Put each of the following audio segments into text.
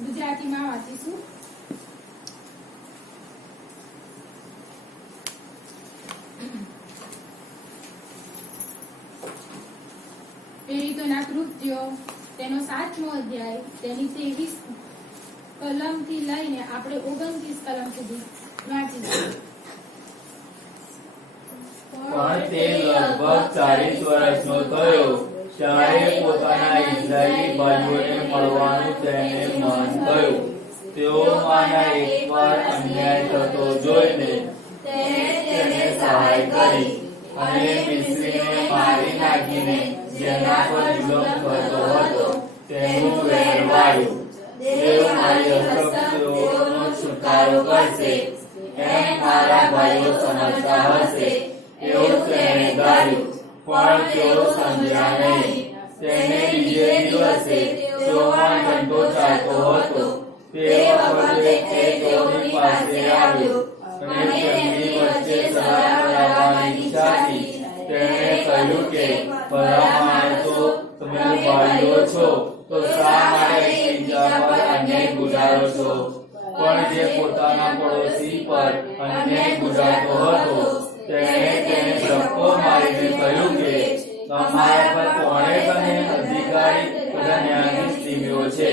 ગુજરાતીમાં વાંચીશું. પ્રેરિતોના કૃત્યો તેનો 7મો અધ્યાય તેની 23 કલમથી લઈને આપણે 29 કલમ સુધી વાંચીશું. પણ તે લગભગ 40 વર્ષનો થયો ત્યારે પોતાના ઇઝરાયેલી ભાઈઓને મળવાનું તેને મન થયું. તેઓમાંના એક પર અન્યાય થતો જોઈને તેને સહાય કરી અને મિસ્રીને મારી નાખીને જેના પર જુલમ થતો હતો તેનું વહેવાયું. દેવ મારી અશક્તિઓનો છુટકારો કરશે એમ મારા ભાઈઓ સમજતા હશે એવું તેણે ધાર્યું. પણ તેઓ સમજ્યા નહીં. તેને બીજે દિવસે તેઓમાં ઝંડો ચાલતો હતો. તે વખતે તે તેઓની પાસે આવ્યો અને તેમની વચ્ચે સલાહ કરાવવાની ઈચ્છાથી તેણે કહ્યું કે બધા માણસો તમે ભાઈઓ છો તો શા માટે એકબીજા પર અન્યાય ગુજારો છો? પણ જે પોતાના પડોશી પર અન્યાય ગુજારતો હતો તેણે તેને ધક્કો મારીને કહ્યું કે તમારા પર કોણે તને અધિકારી તથા ન્યાયાધીશ નિમ્યો છે?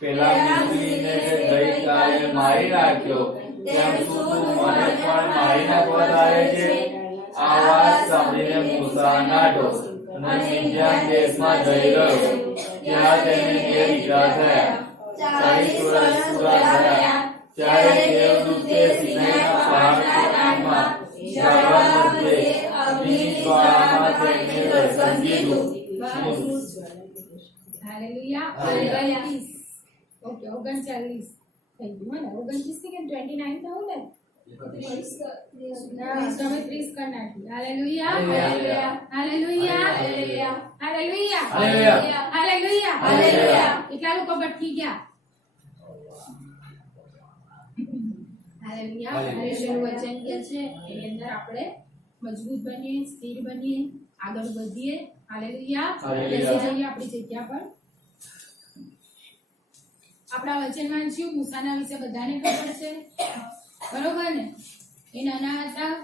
પેલા મિસ્ત્રીને જે ગઈકાલે મારી નાખ્યો તેમ શું તું મને પણ મારી નાખવા ધારે છે? આ વાત સાંભળીને મૂસા નાઠો અને મિદ્યાન દેશમાં જઈ રહ્યો. ત્યાં તેને 2 દીકરા થયા. 40 વર્ષ પૂરા થયા ત્યારે દેવદૂતે સિનાઈના પહાડમાં જાવા મધ્યે અગ્નિની જ્વાળામાં તેમને દર્શન દીધું. હાલેલુયા. હાલેલુયા. ઓકે, 39 થઈ ગયું ને? 29 થી કે 29 થયું ને? તમે 30 કરી નાખી. Hallelujah. Hallelujah. Hallelujah. Hallelujah. Hallelujah. Hallelujah. કેટલા લોકો ભટકી ગયા? હાલેલુયા. હાલેલુયાનું વચન કહે છે એની અંદર આપણે મજબૂત બનીએ, સ્થિર બનીએ, આગળ વધીએ. હાલેલુયા. બેસી જઈએ આપણી જગ્યા પર. આપણા વચનમાં શું મૂસાના વિશે બધાને ખબર છે, બરોબર ને? એ નાના હતા,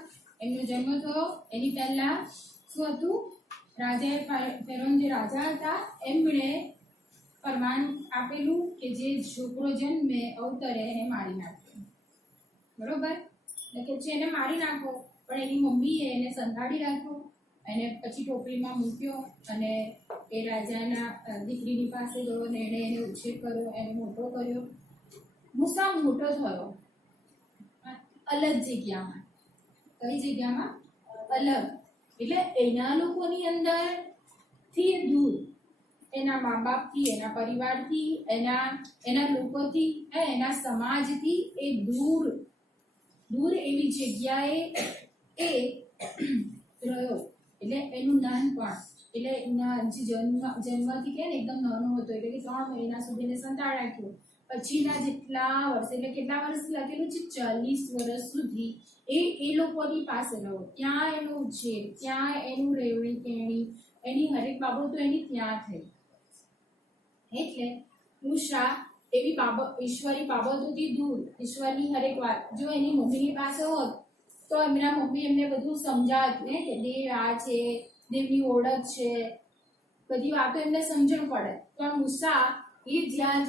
એમનો જન્મ થયો, એની પહેલા શું હતું? ફેરોન જે રાજા હતા એમણે ફરમાન આપેલું કે જે છોકરો જન્મે અવતરે એને મારી નાખો, બરોબર? એટલે કે છે એને મારી નાખો, પણ એની મમ્મીએ એને સંતાડી રાખ્યો, એને પછી ટોપલીમાં મૂક્યો અને એ રાજાના દીકરીની પાસે ગયો અને એણે એને ઉછેર કર્યો, એને મોટો કર્યો. મૂસા મોટો થયો અલગ જગ્યામાં. કઈ જગ્યામાં? અલગ. એટલે એના લોકોની અંદર થી દૂર, એના મા બાપથી, એના પરિવારથી, એના લોકોથી, એના સમાજથી એ દૂર એવી જગ્યાએ એ રહ્યો. એટલે એનું નાનપણ, એટલે જન્મથી કે ને એકદમ નાનો હતો, એટલે કે 3 મહિના સુધી એને સંતાડ રાખ્યો. પછીના જેટલા વર્ષ, એટલે કેટલા વર્ષ લાગેલું છે? 40 વર્ષ સુધી એ લોકોની પાસે રહ્યો. ત્યાં એનો ઉછેર, ત્યાં એનું રહેણી કહેણી, એની હરેક બાબતો એની ત્યાં થઈ. એટલે મૂસા એવી ઈશ્વરી બાબતોથી દૂર, ઈશ્વરની હરેક વાત જો એની મમ્મીની પાસે હોત તો એમના મમ્મી એમને બધું સમજાવત ને કે દેવ આ છે, દેવની ઓળખ છે, બધી વાતો એમને સમજણ પડે. પણ મૂસા એ જ્યાં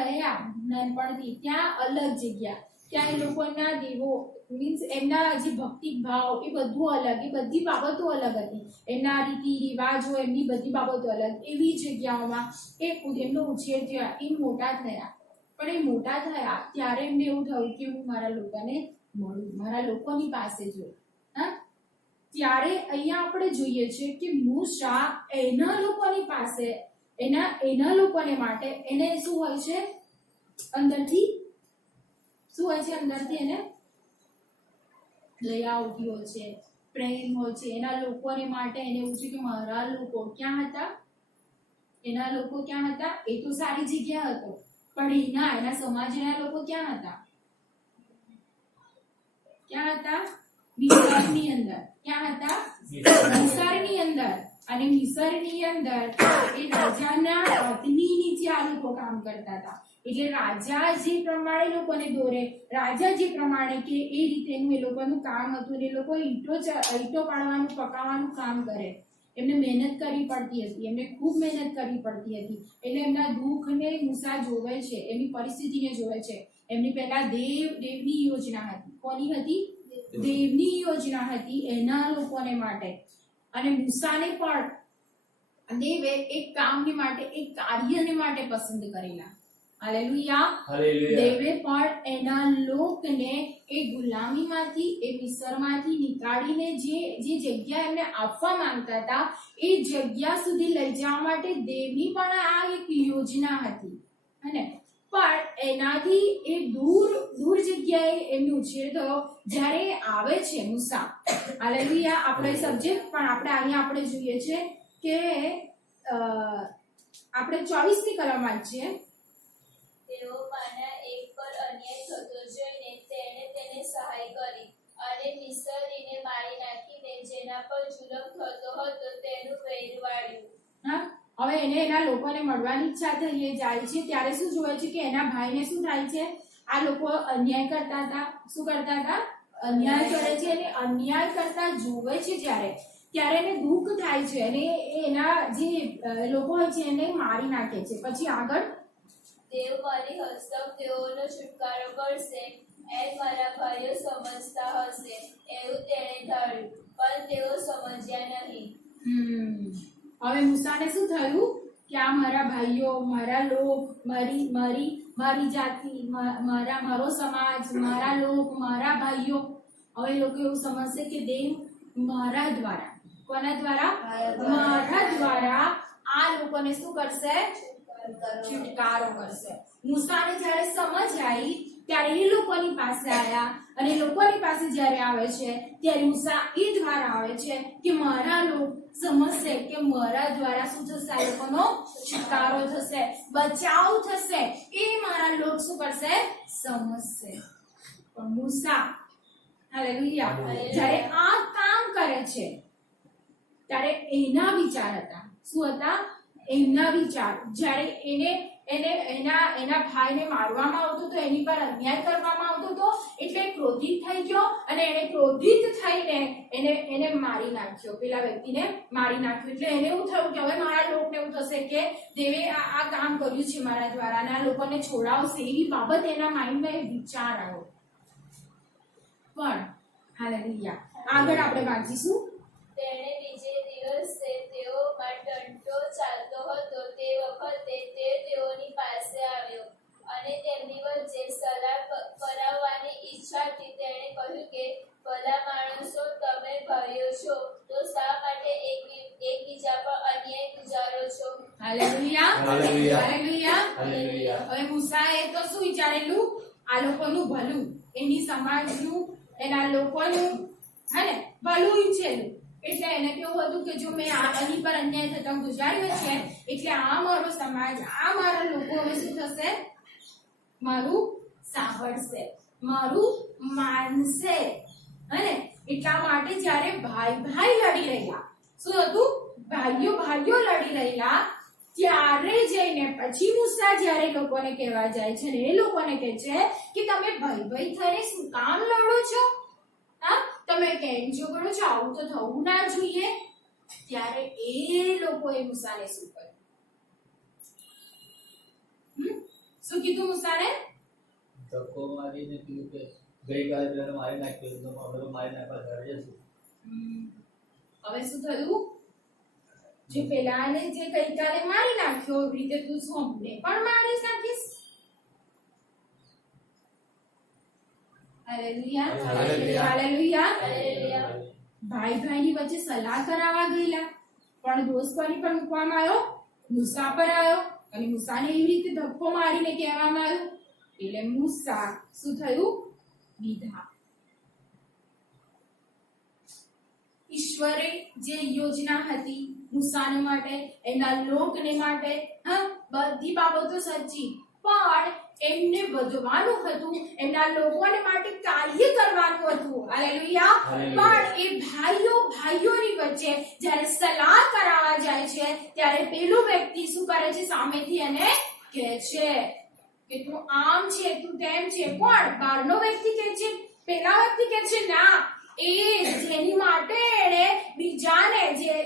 રહ્યા નાનપણથી ત્યાં અલગ જગ્યા, ત્યાં એ લોકોના દેવો મીન્સ એમના જે ભક્તિ ભાવ એ બધું અલગ, એ બધી બાબતો અલગ હતી. એમના રીતિ રિવાજો, એમની બધી બાબતો અલગ. એવી જગ્યાઓમાં એમનો ઉછેર થયો, એ મોટા થયા. પણ એ મોટા થયા ત્યારે એમને એવું થયું કે હું મારા લોકોને મળું, મારા લોકોની પાસે જોઉં. હા, ત્યારે અહીંયા આપણે જોઈએ છે કે મૂસા એના લોકોની પાસે, એના લોકોને માટે એને શું હોય છે? અંદરથી શું હોય છે? અંદરથી એને દયા ઉઠી હોય છે, પ્રેમ હોય છે. એના લોકોને માટે એને એવું છે કે મારા લોકો ક્યાં હતા? એના લોકો ક્યાં હતા? એ તો સારી જગ્યા હતો, પણ એના સમાજના લોકો ક્યાં હતા? ક્યાં હતા? મિસરની અંદર. ક્યાં હતા? મિસરની અંદર. અને મિસરની અંદર એ રાજાના પત્ની નીચે આ લોકો કામ કરતા હતા. એટલે રાજા જે પ્રમાણે લોકોને દોરે, રાજા જે પ્રમાણે કે એ રીતેનું એ લોકોનું કામ હતું. એ લોકો ઈંટો પાડવાનું, પકાવવાનું કામ કરે. એમને મહેનત કરવી પડતી હતી, એમને ખૂબ મહેનત કરવી પડતી હતી. એટલે એમના દુઃખને મૂસા જોવે છે, એમની પરિસ્થિતિને જોવે છે. એમની પહેલા દેવની યોજના હતી. કોની હતી? દેવની યોજના હતી એના લોકોને માટે. અને મૂસાને પણ દેવે એક કામને માટે, એક કાર્યને માટે પસંદ કરેલા. હાલેલુયા. દેવે પણ એના લોકને એ ગુલામીમાંથી, એ મિસરમાંથી નીકાળીને જે જગ્યા એમને આપવા માંગતા હતા એ જગ્યા સુધી લઈ જવા માટે દેવની પણ આ એક યોજના હતી. અને પણ એનાથી એ દૂર જગ્યાએ એમનો ઉછેર થયો. જ્યારે આવે છે મૂસા, હાલેલુયા, આપણો સબ્જેક્ટ પણ આપણે જોઈએ છે કે આપણે 24મી કલમમાં જ છીએ. તેઓમાંના એક પર અન્યાય થતો જોઈને તેણે તેને સહાય કરી અને મિસરીને મારી નાખીને જેના પર જુલમ થતો હતો તેનું વૈર વાળ્યું. હા, હવે એને એના લોકોને મળવાની ઈચ્છા થઈ, એ જાય છે ત્યારે શું જોવે છે કે એના ભાઈને શું થાય છે? આ લોકો અન્યાય કરતા હતા. શું કરતા હતા? અન્યાય કરે છે. અને અન્યાય કરતા જોવે છે ત્યારે એને દુઃખ થાય છે અને એના જે લોકો હોય છે એને મારી નાખે છે. પછી આગળ, દેવ મારી હસ્તક તેઓનો છુટકારો કરશે એમ મારા ભાઈઓ સમજતા હશે એવું તેણે ધાર્યું, પણ તેઓ સમજ્યા નહીં. હવે મૂસાને શું થયું કે આ મારા ભાઈઓ, મારા લોક, મારી જાતિ, મારો સમાજ, મારા લોક, મારા ભાઈઓ, હવે લોકો એવું સમજશે કે દેવ મારા દ્વારા, કોના દ્વારા? મારા દ્વારા આ લોકોને શું કરશે? છુટકારો કરશે. મૂસાને જ્યારે સમજ આવી ત્યારે એ લોકોની પાસે આવ્યા. અને લોકોની પાસે જ્યારે આવે છે ત્યારે મૂસા એ દ્વારા આવે છે કે મારા લોક સમજશે કે મારા દ્વારા શું થશે? આ લોકોનો છુટકારો થશે, બચાવ થશે. એ મારા લોક શું કરશે? સમજશે. પણ મૂસા, હાલેલુયા, જ્યારે આ કામ કરે છે ત્યારે એના વિચાર હતા. શું હતા? એમના વિચાર. જ્યારે એના ભાઈને મારવામાં આવતો તો, એની પર અન્યાય કરવામાં આવતો તો, એટલે ક્રોધિત થઈ ગયો અને એને ક્રોધિત થઈને એને મારી નાખ્યો, પેલા વ્યક્તિને મારી નાખ્યો. એટલે એને એવું થયું કે હવે મારા લોકને એવું થશે કે દેવે આ કામ કર્યું છે મારા દ્વારા અને આ લોકોને છોડાવશે, એવી બાબત એના માઇન્ડમાં વિચાર આવ્યો. પણ હાલેલુયા, આગળ આપણે વાંચીશું. તેણે બીજે દિવસે તેઓ ટંટો ચાલતો હતો તે વખતે તે તેઓની પાસે આવ્યો અને તેમની વચ્ચે સલાહ કરાવવાની ઈચ્છાથી તેણે કહ્યું કે ભલા માણસો, તમે ભાઈઓ છો તો શા માટે એકબીજા પર અન્યાય ગુજારો છો? Hallelujah, hallelujah, hallelujah. હવે મૂસાએ તો શું વિચારેલું? આ લોકોનું ભલું, એની સમાજનું, એના લોકોનું ભલું ઈચ્છેલું. એટલે એને કેવું હતું કે જો મેં આની પર અન્યાય થતા ગુજાર્યો છે એટલે આ મારો સમાજ, આ મારા લોકો હવે શું થશે? મારું સાંભળશે, મારું માનશે. અને એટલા માટે જ્યારે ભાઈ લડી રહ્યા, શું હતું? ભાઈઓ લડી રહ્યા, ત્યારે જઈને પછી મૂસા જ્યારે લોકોને કહેવા જાય છે ને એ લોકોને કહે છે કે તમે ભાઈ થઈને શું કામ લડો છો? તમે કેમ ઝઘડો છો? આવું તો થવું ના જોઈએ. ત્યારે એ લોકોએ મૂસાને શું કર્યું? શું કીધું મૂસાને? ધક્કો મારીને કીધું કે ગઈકાલે પેલાને મારી નાખ્યો તો અમે તો મારી નાખવા ઘરે જશું. હવે શું થયું? જે પેલાને જે ગઈકાલે મારી નાખ્યો એવી રીતે તું શું અમને પણ મારી નાખીશ? Hallelujah, hallelujah, hallelujah. ભાઈની વચ્ચે સલાહ કરાવવા ગયેલા, પણ દોષ કોની પર મૂકવામાં આવ્યો? મૂસા પર આવ્યો. અને મૂસાને એવી રીતે ધક્કો મારીને કહેવામાં આવ્યું એટલે મૂસા શું થયું? વિધા. ઈશ્વરે જે યોજના હતી મૂસાને માટે, એના લોકને માટે, બધી બાબતો સાચી, પણ એમને વધવાનું હતું, એમના લોકોને માટે કાર્ય કરવાનું હતું. હાલેલુયા. પણ એ ભાઈઓની વચ્ચે જ્યારે સલાહ કરાવવા જાય છે ત્યારે પેલું વ્યક્તિ શું કરે છે? સામેથી એને કહે છે કે તું આમ છે, તું તેમ છે. કોણ? બહારનો વ્યક્તિ કહે છે? પેલા વ્યક્તિ કહે છે? ના, એ જેની માટે એને બીજાને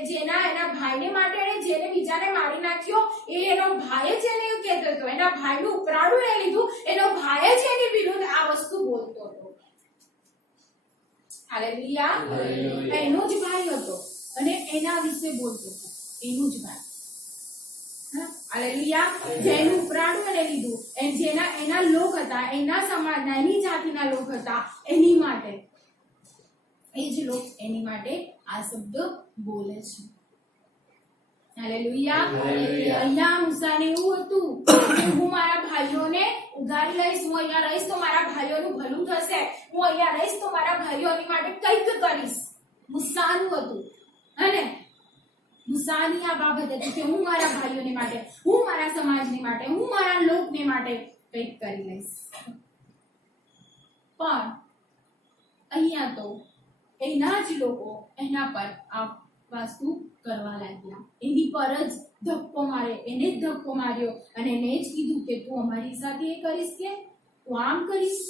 જેના એના ભાઈને માટે એને જેને બીજાને મારી નાખ્યો, એનો ભાઈ જ એને એવું કહેતો હતો. એના ભાઈનું ઉપરાણું એને લીધું, એનો ભાઈ જ એની વિરુદ્ધ આ વસ્તુ બોલતો હતો. હાલેલુયા. એનો જ ભાઈ હતો અને એના વિશે બોલતો હતો. એનું જ ભાઈ. હાલેલુયા. જેનું ઉપરાણું એને લીધું, જેના એના લોક હતા, એના સમાજના, એની જાતિના લોક હતા, એની માટે એ જ લોક એની માટે આ શબ્દ બોલે છે. હાલેલુયા. અહીંયા મૂસાને એવું હતું કે હું મારા ભાઈઓને ઉગારી લઈશ, હું અહીંયા રહીશ તો મારા ભાઈઓનું ભલું થશે, હું અહીંયા રહીશ તો મારા ભાઈઓની માટે કંઈક કરીશ. મૂસાનું હતું. અને મૂસાની આ બાબત હતી કે હું મારા ભાઈઓને માટે, હું મારા સમાજને માટે, હું મારા લોકને માટે કંઈક કરી લઈશ. પણ અહીંયા તો એના જ લોકો એના પર આ વસ્તુ કરવા લાગ્યા. એની પર જ ધક્કો મારે, એને જ ધક્કો માર્યો અને એને જ કીધું કે તું અમારી સાથે એ કરીશ, કે તું આમ કરીશ,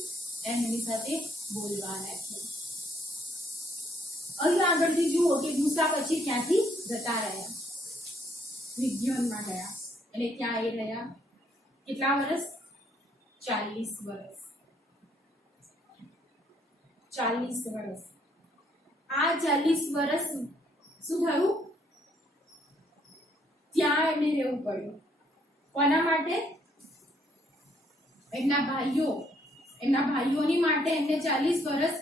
એમ એની સાથે બોલવા લાગ્યા. અહીં આગળથી જુઓ કે મૂસા પછી ક્યાંથી જતા રહ્યા? મિદ્યાનમાં ગયા. અને ત્યાં એ રહ્યા કેટલા વર્ષ? 40 વર્ષ. 40 વર્ષ. આ 40 વર્ષ શું થયું? ત્યાં એમને રહેવું પડ્યું. કોના માટે? એમના ભાઈઓની માટે એમને 40 વર્ષ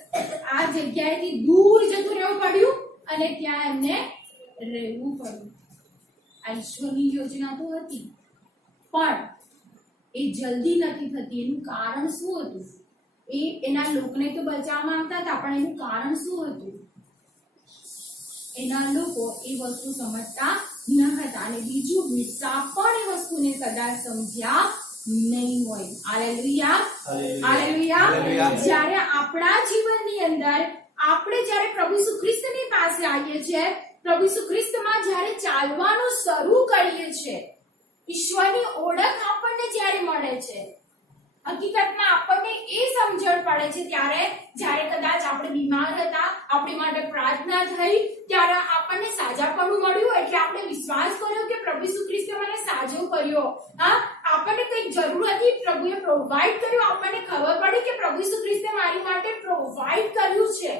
આ જગ્યાએથી દૂર જતું રહેવું પડ્યું અને ત્યાં એમને રહેવું પડ્યું. આ ઈશ્વરની યોજના તો હતી, પણ એ જલ્દી નથી થતી. એનું કારણ શું હતું? એ એના લોકને તો બચાવવા માંગતા હતા, પણ એનું કારણ શું હતું? એના લોકો એ વસ્તુ સમજતા ન હતા. અને બીજું, મૂસા પણ એ વસ્તુને કદાચ સમજ્યા નહીં હોય. હાલેલુયા. હાલેલુયા. જ્યારે આપણા જીવનની અંદર આપણે જ્યારે પ્રભુ ઈસુ ખ્રિસ્તની પાસે આવીએ છીએ, પ્રભુ ઈસુ ખ્રિસ્તમાં જ્યારે ચાલવાનું શરૂ કરીએ છીએ, ઈશ્વરની ઓળખ આપણને જ્યારે મળે છે, હકીકતમાં આપણને એ સમજણ પડે છે ત્યારે જ્યારે કદાચ આપણે બીમાર હતા, આપણી માટે પ્રાર્થના થઈ, ત્યારે આપણને સાજાપણું મળ્યું, એટલે આપણે વિશ્વાસ કર્યો કે પ્રભુ ઈસુ ખ્રિસ્તે મને સાજો કર્યો. આપણને કંઈક જરૂર હતી, પ્રભુએ પ્રોવાઈડ કર્યું. આપણને ખબર પડી કે પ્રભુ ઈસુ ખ્રિસ્તે મારી માટે પ્રોવાઈડ કર્યું છે.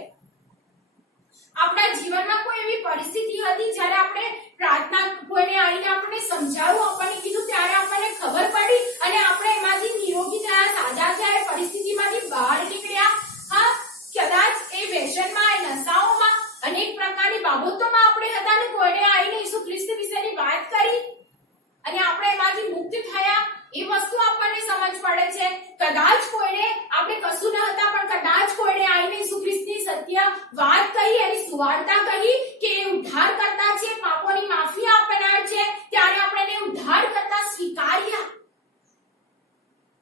આપણા જીવનમાં કોઈ એવી પરિસ્થિતિ હતી જ્યારે આપણે પ્રાર્થના કોઈને આવીને આપણને સમજાવ્યું, આપણને કીધું, ત્યારે આપણને ખબર પડી અને આપણે એમાંથી નિરોગી થયા, સાજા થયા, પરિસ્થિતિમાંથી બહાર નીકળ્યા. કદાચ એ વ્યસનમાં, એ નશાઓમાં, અનેક પ્રકારની બાબતોમાં આપણે હતા ને કોઈને આવીને ઈસુ ખ્રિસ્ત વિશેની વાત કરી અને આપણે એમાંથી મુક્ત થયા. એ વસ્તુ આપણને સમજ પડે છે. કદાચ કોઈને આપણે કશું ન હતા, પણ કદાચ કોઈને આવીને ઈસુ ખ્રિસ્તની સત્ય વાત કહી, એની સુવાર્તા કહી કે એ ઉદ્ધાર કરતા છે, પાપોની માફી આપનાર છે, ત્યારે આપણે એને ઉદ્ધાર કરતા સ્વીકાર્યા.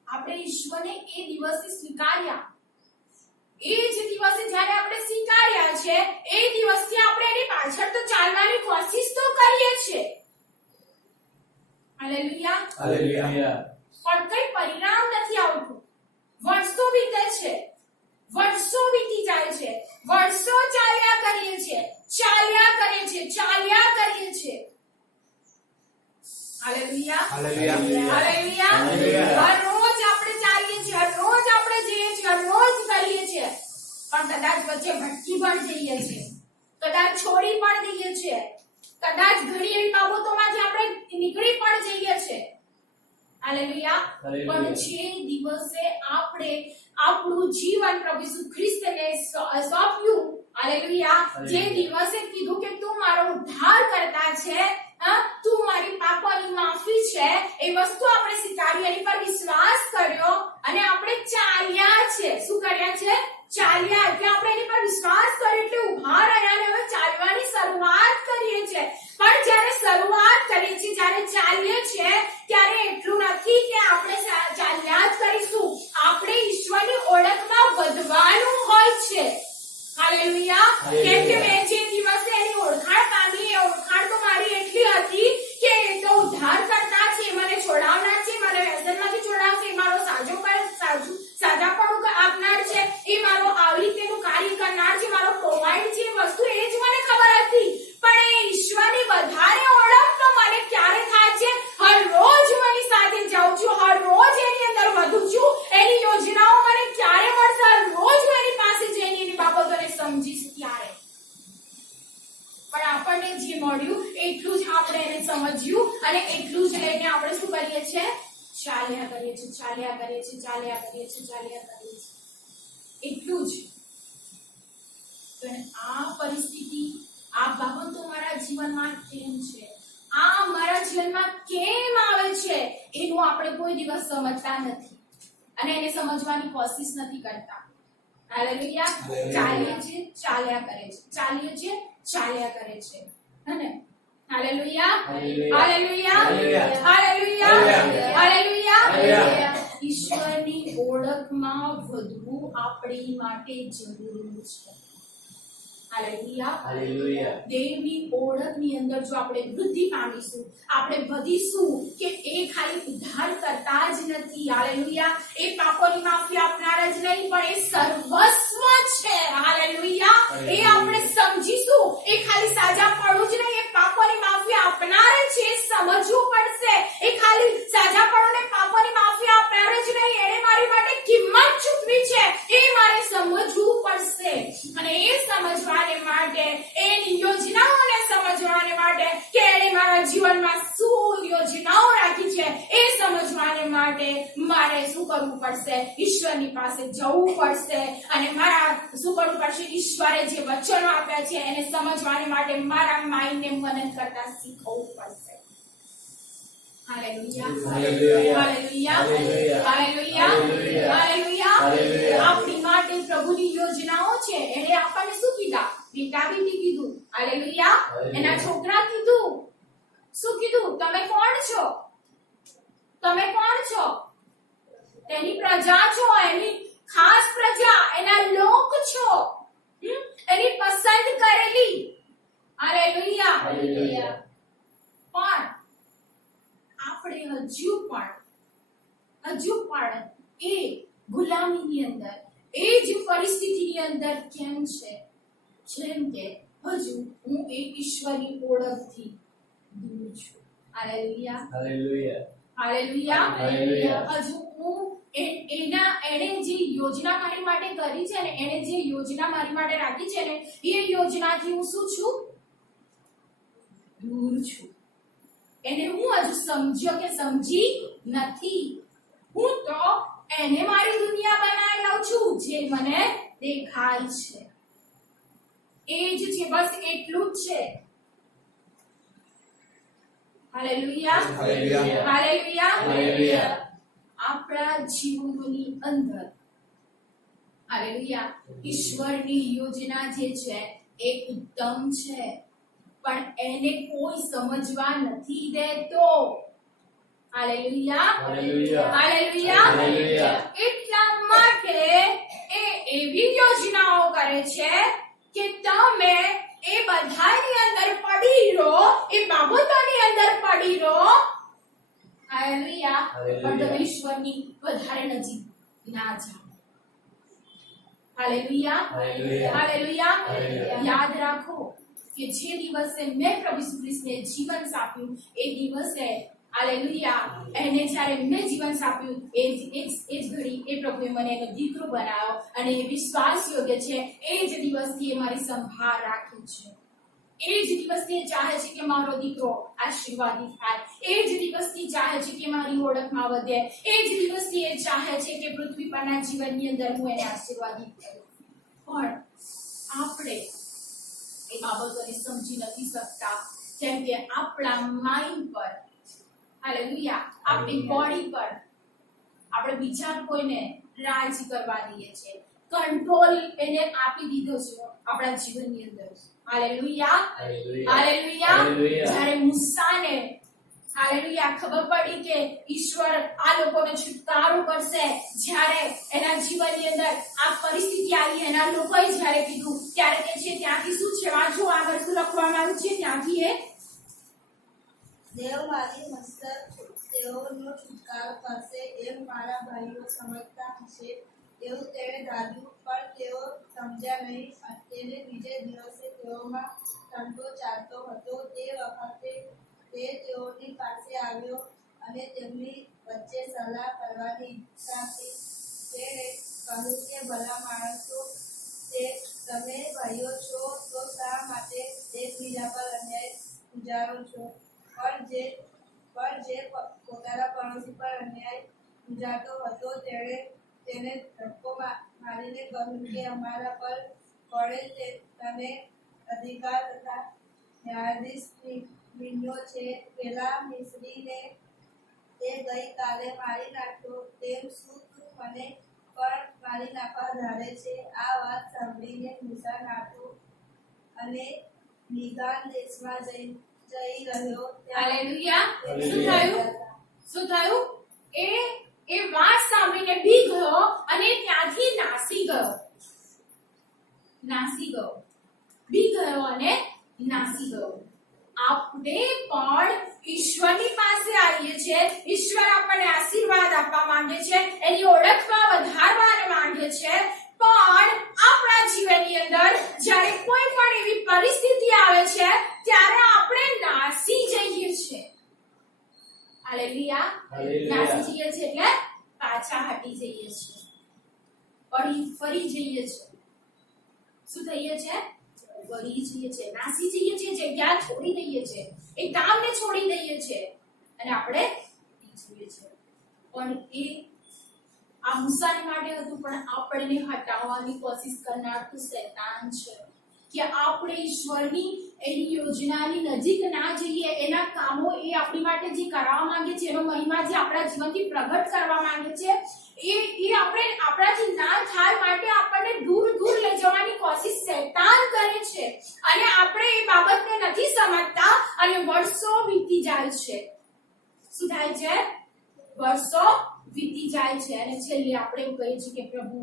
આપણે ઈશ્વરને એ દિવસે સ્વીકાર્યા. એ જ દિવસે જ્યારે આપણે સ્વીકાર્યા છે, એ દિવસથી આપણે એની પાછળ તો ચાલવાની કોશિશ તો કરીએ છીએ. હાલેલુયા. હાલેલુયા. પણ કઈ પરિણામ નથી આવતું. વર્ષો વીતે છે, વર્ષો વીતી જાય છે, વર્ષો ચાલ્યા કરીએ છીએ, ચાલ્યા કરીએ છીએ, ચાલ્યા કરીએ છીએ. હાલેલુયા. હાલેલુયા. હાલેલુયા. હરરોજ આપણે ચાલીએ છીએ, હરરોજ આપણે જઈએ છીએ, હરરોજ કરીએ છીએ, પણ કદાચ વચ્ચે ભટકી પણ જઈએ છીએ, કદાચ છોડી પણ દઈએ છીએ, કદાચ ઘણી એવી બાબતોમાંથી આપણે નીકળી પણ જઈએ છીએ. હાલેલુયા. પણ જે દિવસે આપણે આપણું જીવન પ્રભુ ઈસુ ખ્રિસ્તને સોંપ્યું, હાલેલુયા, જે દિવસે કીધું કે તું મારો ઉદ્ધાર કરતા છે, તું મારી પાપોની માફી છે, એ વસ્તુ આપણે સ્વીકારી, એની પર વિશ્વાસ કર્યો અને આપણે ચાલ્યા છે. શું કર્યા છે? ચાલ્યા. એટલે આપણે એની પર વિશ્વાસ કર્યો એટલે ઉભા રહ્યા અને હવે ચાલવાની શરૂઆત કરીએ છીએ. પણ જ્યારે શરૂઆત કરીએ છીએ, જ્યારે ચાલીએ છીએ, ત્યારે એટલું નથી કે આપણે ચાલ્યા જ કરીશું. આપણે ઈશ્વરની ઓળખમાં વધવાનું હોય છે. હાલેલુયા. કેમ કે મેં જે દિવસે એની ઓળખાણ પામી, એ ઓળખાણ તો મારી એટલી હતી કે એ તો ઉદ્ધાર કરતા છે, મને છોડાવનાર છે, મને વ્યસનમાંથી છોડાવશે, મારો આપણને જે મળ્યું એટલું જ આપણે એને સમજ્યું અને એટલું જ લઈને આપણે શું કરીએ છીએ? ચાલ્યા કરીએ છીએ, ચાલ્યા કરીએ છીએ, ચાલ્યા કરીએ છીએ, ચાલ્યા કરીએ છીએ, એટલું જ. પણ આ પરિસ્થિતિ, આ બાબતો મારા જીવનમાં કેમ છે, આ મારા જીવનમાં કેમ આવે છે, એનું આપણે કોઈ દિવસ સમજતા નથી અને એને સમજવાની કોશિશ નથી કરતા. હાલેલુયા. ચાલીએ છીએ, ચાલ્યા કરે છે, ચાલીએ છીએ, ચાલ્યા કરે છે, હને? Hallelujah, hallelujah, hallelujah, hallelujah. ઈશ્વરની ઓળખમાં વધવું આપણી માટે જરૂરી છે. હાલેલુયા. દેવની ઓળખની અંદર જો આપણે વૃદ્ધિ પામીશું, આપણે વધીશું કે એ ખાલી ઉદ્ધાર કરતા જ નથી, હાલેલુયા, એ પાપોની માફી આપનાર જ નહીં પણ એ સર્વસ્વ છે. હાલેલુયા. એ આપણે સમજીશું, એ ખાલી સાજા પડવું જ નહીં, એ પાપોની માફી આપનાર છે, એ સમજવું પડશે. એ ખાલી સાજા પડવું ને પાપોની માફી આપનાર જ નહીં, એને મારી માટે કિંમત ચૂકવી છે, એ મારે સમજવું પડશે. અને એ સમજવાને માટે, એની યોજનાઓને સમજવાને માટે કે એને મારા જીવનમાં શું યોજનાઓ રાખી છે એ સમજવાને માટે મારે શું કરવું પડશે? ઈશ્વરની પાસે જવું પડશે અને મારા શું કરવું પડશે? ઈશ્વરે જે વચનો આપ્યા છે એને સમજવાને માટે મારા માઇન્ડને મનન કરતા શીખવવું પડશે. Hallelujah, hallelujah, hallelujah, hallelujah. આપણી માટે પ્રભુની યોજનાઓ છે. એને આપણને શું કીધા? બેટા બેટી કીધું. હાલેલુયા. એના છોકરા કીધું. શું કીધું? તમે કોણ છો? તમે કોણ છો? તેની પ્રજા છો, એની ખાસ પ્રજા, એના લોક છો, એની પસંદ કરેલી. Hallelujah, hallelujah. પણ આપણે હજુ પણ એ ગુલામીની અંદર, એ જ પરિસ્થિતિની અંદર કેમ છે? જેમ કે હજુ હું એ ઈશ્વરની ઓળખથી દૂર છું. Hallelujah, hallelujah, hallelujah, hallelujah. હજુ હું એને જે યોજના મારી માટે કરી છે ને, એને જે યોજના મારી માટે રાખી છે ને, એ યોજનાથી હું શું છું? દૂર છું. એને હું હજુ સમજ્યો કે સમજી નથી. હું તો એને મારી દુનિયા બનાવી લઉં છું જે મને દેખાય છે. એ જ છે, બસ એટલું જ છે. Hallelujah, hallelujah, hallelujah, hallelujah. આપણા જીવનની અંદર હાલેલુયા ઈશ્વરની યોજના જે છે એ ઉત્તમ છે, પણ એને કોઈ સમજવા નથી દેતો. Hallelujah, hallelujah, hallelujah. હાલેલુયા. એટલા માટે એ એવી યોજનાઓ કરે છે કે તમે એ બધાની અંદર પડી રહો, એ બાબતોની અંદર પડી રહો. હાલેલુયા. પણ તમે ઈશ્વરની વધારે નજીક ના જાઓ. Hallelujah, hallelujah. હાલેલુયા. હાલેલુયા. યાદ રાખો કે જે દિવસે મેં પ્રભુ ઈસુ ખ્રિસ્તને જીવન આપ્યું એ દિવસે હાલેલુયા એને જ્યારે મેં જીવન આપ્યું એ જ ઘડી એ પ્રભુએ મને એનો દીકરો બનાવ્યો અને એ વિશ્વાસ યોગ્ય છે. એ જ દિવસથી એ મારી સંભાળ રાખે છે. એ જ દિવસથી ચાહે છે કે મારો દીકરો આશીર્વાદિત થાય. એ જ દિવસથી ચાહે છે કે મારી ઓળખમાં વધે. એ જ દિવસથી એ ચાહે છે કે પૃથ્વી પરના જીવનની અંદર હું એને આશીર્વાદિત કરું. પણ આપણે એ બાબતોને સમજી નથી શકતા, કેમ કે આપણા માઇન્ડ પર હાલેલુયા આપણી બોડી પર આપણે બીજા કોઈને રાજ કરવા દઈએ છીએ, કંટ્રોલ એને આપી દીધો છે આપણા જીવનની અંદર. Hallelujah, hallelujah. જ્યારે મૂસાને હાલેલુયા ખબર પડી કે ઈશ્વર આ લોકોને છુટકારો કરશે, જ્યારે એના જીવનની અંદર આ પરિસ્થિતિ આવી, એના લોકોએ જ્યારે કીધું, ત્યારે તે છે ત્યાંથી શું છે? વાંચો આગળ શું લખવામાં આવ્યું છે ત્યાંથી. એ દેવ મારી મસ્તક તેઓનો છુટકારો કરશે એમ મારા ભાઈઓ સમજતા હશે. એવું તેણે ધાર્યું, પણ તેઓ સમજ્યા નહીં. તેને બીજે દિવસે તેઓમાં ઠંડો ચાલતો હતો. તે વખતે તે તેઓની પાસે આવ્યો અને તેમની વચ્ચે સલાહ કરવાની ઈચ્છાથી તેણે કહ્યું કે ભલા માણસો, તમે ભાઈઓ છો તો શા માટે એકબીજા પર ગુજારો છો. પણ જે પોતાના પડોશી પર અન્યાય ગુજારતો હતો તેને ધક્કો મારીને કહ્યું કે અમારા પર પડે તને અધિકાર તથા ન્યાયાધીશ નીમ્યો છે. પેલા મિસ્રીને તે ગઈકાલે મારી નાખ્યો, તેમ શું તું મને પણ મારી નાખવા ધારે છે? આ વાત સાંભળીને મૂસા નાઠો અને મિઘાન દેશમાં જઈ રહ્યો. હાલેલુયા. શું થયું? એ વાત સાંભળીને બી ગયો અને ત્યાંથી નાસી ગયો. બી ગયો અને નાસી ગયો. આપણે પણ ઈશ્વરની પાસે આવીએ છીએ. ઈશ્વર આપણને આશીર્વાદ આપવા માંગે છે, એની ઓળખમાં વધારવા માંગે છે. પણ આપણા જીવનની અંદર જ્યારે કોઈ પણ એવી પરિસ્થિતિ આવે છે ત્યારે આપણે નાસી જઈએ છીએ. હાલેલુયા. નાસી જઈએ છીએ એટલે પાછા હટી જઈએ છીએ, ફરી જઈએ છીએ. શું થઈએ છે? વળી જઈએ છીએ, નાસી જઈએ છીએ, જગ્યા છોડી દઈએ છીએ, એ કામને છોડી દઈએ છીએ અને આપણે જઈએ છીએ. પણ એ આ મૂસાને માટે હતું, પણ આપણને હટાવવાની કોશિશ કરનાર તો શૈતાન છે કે આપણે ઈશ્વરની એની યોજનાની નજીક ના જઈએ. એના કામો એ આપણી માટે જે કરાવવા માંગે છે, એનો મહિમા જે આપણા જીવનથી પ્રગટ કરવા માંગે છે, એ આપણે આપણાથી ના થાય માટે આપણને દૂર લઈ જવાની કોશિશ શૈતાન કરે છે. અને આપણે એ બાબતને નથી સમજતા અને વર્ષો વીતી જાય છે. શું થાય છે? વર્ષો વીતી જાય છે અને છેલ્લે આપણે એવું કહીએ છીએ કે પ્રભુ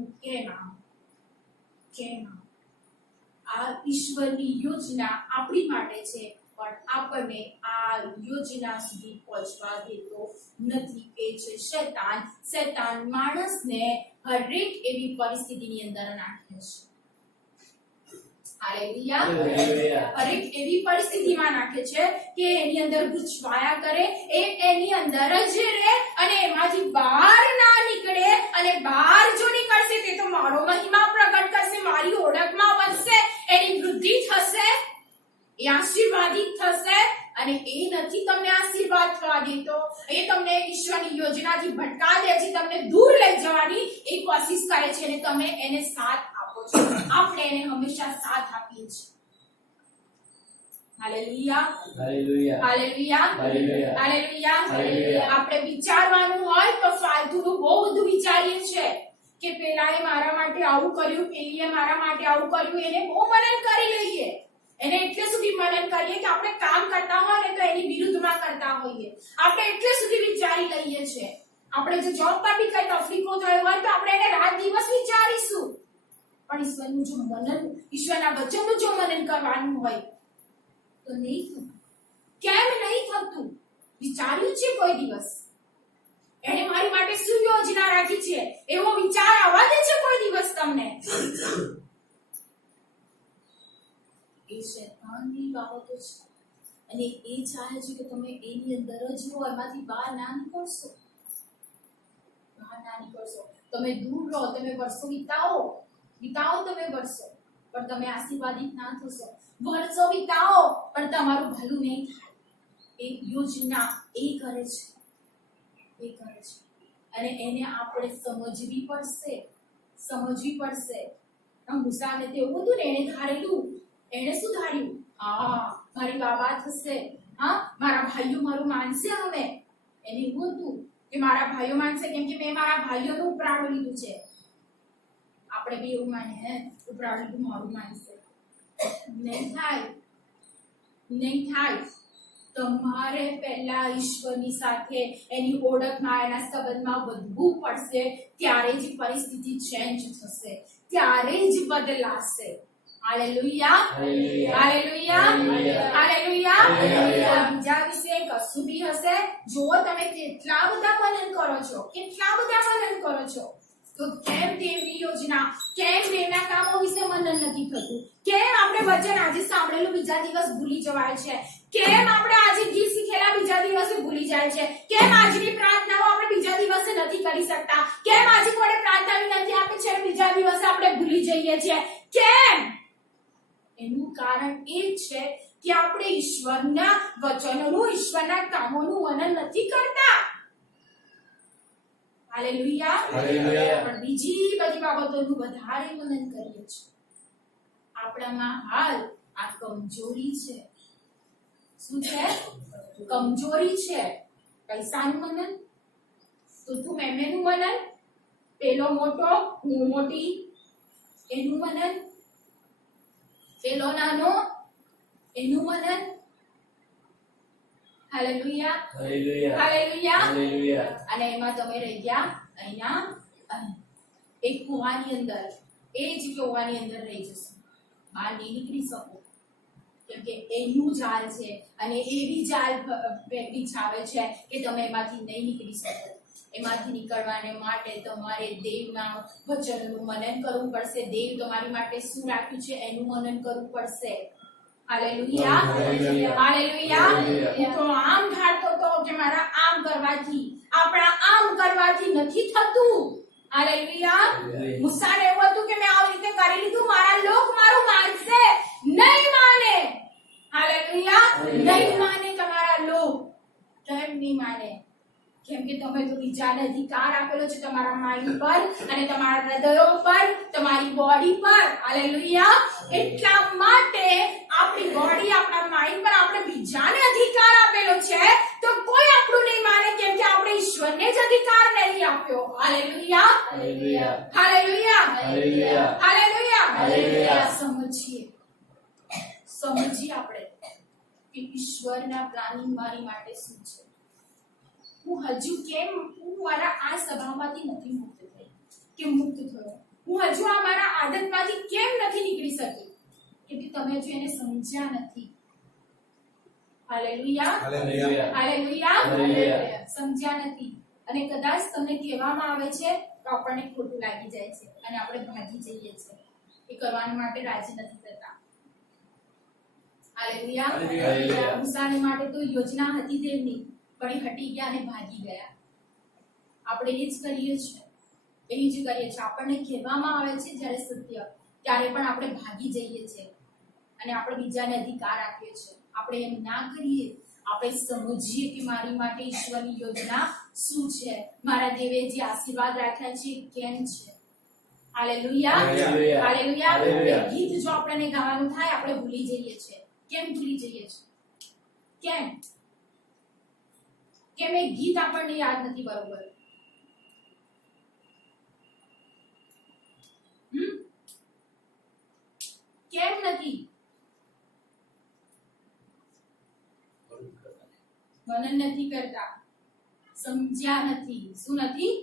કેમ આ ઈશ્વરની યોજના આપણી માટે છે, પણ આપણને આ યોજના સુધી પહોંચવા દેતો નથી. એ છે શૈતાન માણસને હરેક એવી પરિસ્થિતિની અંદર નાખે છે. હાલેલુયા. હરેક એવી પરિસ્થિતિમાં નાખે છે કે એની અંદર ગુચવાયા કરે, એની અંદર જ રહે અને એમાંથી બહાર ના નીકળે. અને બહાર જો નીકળશે તે તો મારો મહિમા પ્રગટ કરશે, મારી ઓળખમાં વધશે, એની વૃદ્ધિ થશે, એ આશીર્વાદિત થશે. અને એ નથી તમને આશીર્વાદ થવા દેતો, એ તમને ઈશ્વરની યોજનાથી ભટકા દે છે, તમને દૂર લઈ જવાની એ કોશિશ કરે છે અને તમે એને સાથ આપો છો. આપણે એને હંમેશા સાથ આપીએ છીએ. હાલેલુયા. આપણે વિચારવાનું હોય તો ફાલતુનું બહુ બધું વિચારીએ છીએ કે પેલાએ મારા માટે આવું કર્યું, પેલીએ મારા માટે આવું કર્યું, એને બહુ મનન કરી લઈએ. એને એટલે સુધી મનન કરીએ કે આપણે કામ કરતા હોય ને તો એની વિરુદ્ધમાં કરતા હોઈએ. આપણે એટલે સુધી વિચારી લઈએ છીએ. આપણે જો જોબ પર બી કઈ તકલીફો થયો હોય તો આપણે એને રાત દિવસ વિચારીશું. પણ ઈશ્વરના વચનનું જો મનન કરવાનું હોય તો નહીં થતું. કેમ નહીં થતું? વિચાર્યું છે કોઈ દિવસ? એને મારી માટે શું યોજના રાખી છે એવો વિચાર આવવા દે છે કોઈ દિવસ તમને? એ શૈતાનની બાબતો છે અને એ ચાહે છે કે તમે એની અંદર જ રહો, એમાંથી બહાર ના નીકળશો. તમે દૂર રહો, તમે વર્ષો વિતાવો તમે વર્ષો, પણ તમે આશીર્વાદિત ના થશો. વર્ષો વિતાવો પણ તમારું ભલું નહીં થાય. એ યોજના એ કરે છે અને એને આપણે સમજવી પડશે. મૂસાને તે એવું હતું ને, એને ધારેલું. એને શું ધાર્યું? મારી બાબા થશે, મારા ભાઈઓ મારું માનશે. હવે એને એવું હતું કે મારા ભાઈઓ માનશે, કેમ કે મેં મારા ભાઈઓનું ઉપરાણું લીધું છે. આપણે બી એવું માને, ઉપરાણું લીધું મારું માનશે. નહીં થાય. તમારે પહેલા ઈશ્વરની સાથે એની ઓળખમાં, એના સંબંધમાં વધવું પડશે. ત્યારે જ પરિસ્થિતિ ચેન્જ થશે, ત્યારે જ બદલાશે. હાલેલુયા. બીજા વિશે કશું બી હશે, જો તમે કેટલા બધા મનન કરો છો તો કેમ દેવની યોજના, કેમ દેવના કામો વિશે મનન નથી થતું? કેમ આપણે વચન આજે સાંભળેલું બીજા દિવસ ભૂલી જવાય છે? કેમ આપણે આજે ગીત શીખેલા બીજા દિવસે ભૂલી જાય છે? કેમ આજની પ્રાર્થનાઓ આપણે બીજા દિવસે નથી કરી શકતા? કેમ આજે કોઈ પ્રાર્થના નથી આપે છે બીજા દિવસે આપણે ભૂલી જઈએ છીએ? કેમ? એનું કારણ એ છે કે આપણે ઈશ્વરના વચનોનું, ઈશ્વરના કામોનું મનન નથી કરતા. હાલેલુયા. હાલેલુયા. પણ બીજી બધી બાબતોનું વધારે મનન કરીએ છીએ. આપણામાં હાલ આ કમજોરી છે. શું છે? કમજોરી છે. પૈસાનું મનન, તું મેમેનું મનન, પેલો મોટો હું મોટી એનું મનન, પેલો નાનો એનું મનન. હાલેલુયા. હાલેલુયા. હાલેલુયા. હાલેલુયા. અને એમાં તમે રહી ગયા અહીંયા એક કુવાની અંદર, એ જ કુવાની અંદર રહી જશો, બહાર નહીં નીકળી શકો. કેમ કે એનું જાળ છે અને એવી જાળ બિછાવે છે કે તમે એમાંથી નહીં નીકળી શકો. એમાંથી નીકળવાને માટે તમારે દેવના વચનનું મનન કરવું પડશે. દેવ તમારી માટે શું રાખ્યું છે એનું મનન કરવું પડશે. હાલેલુયા. હાલેલુયા. હાલેલુયા. હાલેલુયા. હું તો આમ ધારતો હતો કે મારા આમ કરવાથી, આપણા આમ કરવાથી નથી થતું. હાલેલુયા. હાલેલુયા. મુસાને એવું હતું કે મેં આવી રીતે કરી લીધું, મારા લોક મારું માનશે. નહીં માને. હાલેલુયા. હાલેલુયા. નહીં માને તમારા લોક. કેમ નહીં માને? કેમ કે તમે તો બીજાને અધિકાર આપેલો છે તમારા માઇન્ડ પર અને તમારા હૃદયો પર, તમારી બોડી પર. હાલેલુયા. એટલા માટે આપણી બોડી, આપણા માઇન્ડ પર આપણે બીજાને અધિકાર આપેલો છે, તો કોઈ આપણું નહીં માને, કેમ કે આપણે ઈશ્વરને જ અધિકાર નહીં આપ્યો. Hallelujah. Hallelujah. Hallelujah. Hallelujah. Hallelujah. Hallelujah. સમજીએ આપણે કે ઈશ્વરના પ્લાનિંગ મારી માટે શું છે. હું હજુ કેમ હું મારા આ સ્વભાવમાંથી નથી મુક્ત થઈ, કેમ મુક્ત થયો? હું હજુ આ મારા આદતમાંથી કેમ નથી નીકળી શકી? કેમ કે તમે હજુ એને સમજ્યા નથી. હાલેલુયા. હાલેલુયા. હાલેલુયા. હાલેલુયા. સમજ્યા નથી. અને કદાચ તમને કહેવામાં આવે છે તો આપણને ખોટું લાગી જાય છે અને આપણે ભાગી જઈએ છીએ. એ કરવા માટે રાજી નથી થતા. હાલેલુયા. હાલેલુયા. મૂસાને માટે તો યોજના હતી દેવની, પણ એ હટી ગયા અને ભાગી ગયા. આપણે એ જ કરીએ છીએ. એ જ કરીએ છીએ. આપણને કહેવામાં આવે છે જ્યારે સત્ય, ત્યારે પણ આપણે ભાગી જઈએ છીએ અને આપણે બીજાને અધિકાર આપીએ છીએ. આપણે એમ ના કરીએ. આપણે સમજીએ કે મારી માટે ઈશ્વરની યોજના શું છે, મારા દેવે જે આશીર્વાદ રાખ્યા છે એ કેમ છે. હાલેલુયા. હાલેલુયા. હાલેલુયા. હાલેલુયા. એ ગીત જો આપણને ગાવાનું થાય આપણે ભૂલી જઈએ છીએ. કેમ ભૂલી જઈએ છીએ? કેમ એ ગીત આપણને યાદ નથી? બરોબર. કેમ નથી? મનન નથી કરતા. સમજ્યા નથી. શું નથી?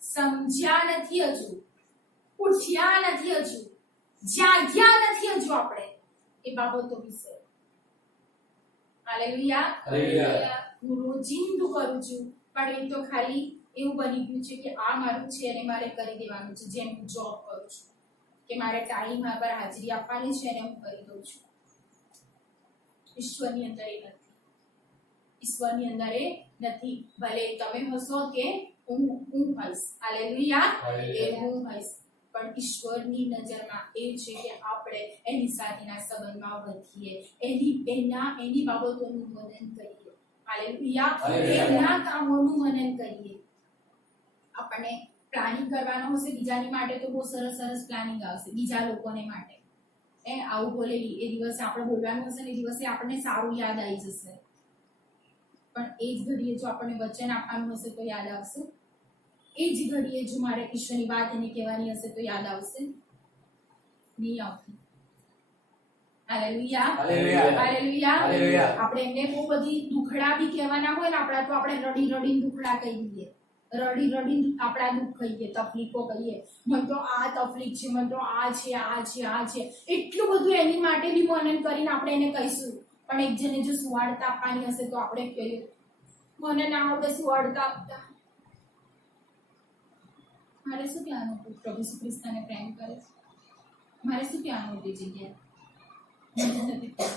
સમજ્યા નથી હજુ. ઉઠ્યા નથી હજુ. જાગ્યા નથી હજુ આપણે એ બાબતો વિશે. હાલેલુયા. હાલેલુયા. હું રોજિંદુ કરું છું, પણ એ તો ખાલી એવું બની ગયું છે કે આ મારું છે અને મારે કરી દેવાનું છે. જેમ હું જોબ કરું છું કે મારે ટાઈમ પર હાજરી આપવાની છે અને હું કરી દઉં છું. ઈશ્વરની અંદર એ નથી. ઈશ્વરની અંદર એ નથી. ભલે તમે હશો કે હું હઈશ. હાલેલુયા. હાલેલુયા. એ હું હઈશ. પણ ઈશ્વરની નજરમાં એ છે કે આપણે એની સાથેના સંબંધમાં વધીએ, એની બાબતોનું મનન કરીએ. હાલેલુયા. હાલેલુયા. એના કામોનું મનન કરીએ. આપણને પ્લાનિંગ કરવાનો હશે બીજાની માટે તો બહુ સરસ સરસ પ્લાનિંગ આવશે બીજા લોકોને માટે. આવું બોલેલી એ દિવસે આપણે બોલવાનું હશે ને એ દિવસે આપણને સારું યાદ આવી જશે. પણ એ જ ઘડીએ જો આપણને વચન આપવાનું હશે તો યાદ આવશે. એ જ ઘડીએ જો મારે ઈશ્વરની વાત એને કહેવાની હશે તો યાદ આવશે. નહીં આવતી. હાલેલુયા. હાલેલુયા. હાલેલુયા. હાલેલુયા. આપણે એમને બહુ બધી દુખડા બી કહેવાના હોય ને આપણા, તો આપણે રડી રડીને દુખડા કહી દઈએ. રડી રડીને આપણા દુઃખ કહીએ, તકલીફો કહીએ. મને તો આ તકલીફ છે, મને તો આ છે, આ છે, આ છે. એટલું બધું એની માટે બી મનન કરીને આપણે એને કહીશું. પણ એક જણે જો સુવાડતા આપવાની હશે તો આપણે કહીએ મને ના આવડે સુવાડતા આપતા. મારે શું કહેવાનું? પ્રભુ શ્રી કૃષ્ણને પ્રેમ કરે છે. મારે શું કહેવાનું તે જગ્યાએ? મને નથી ખબર.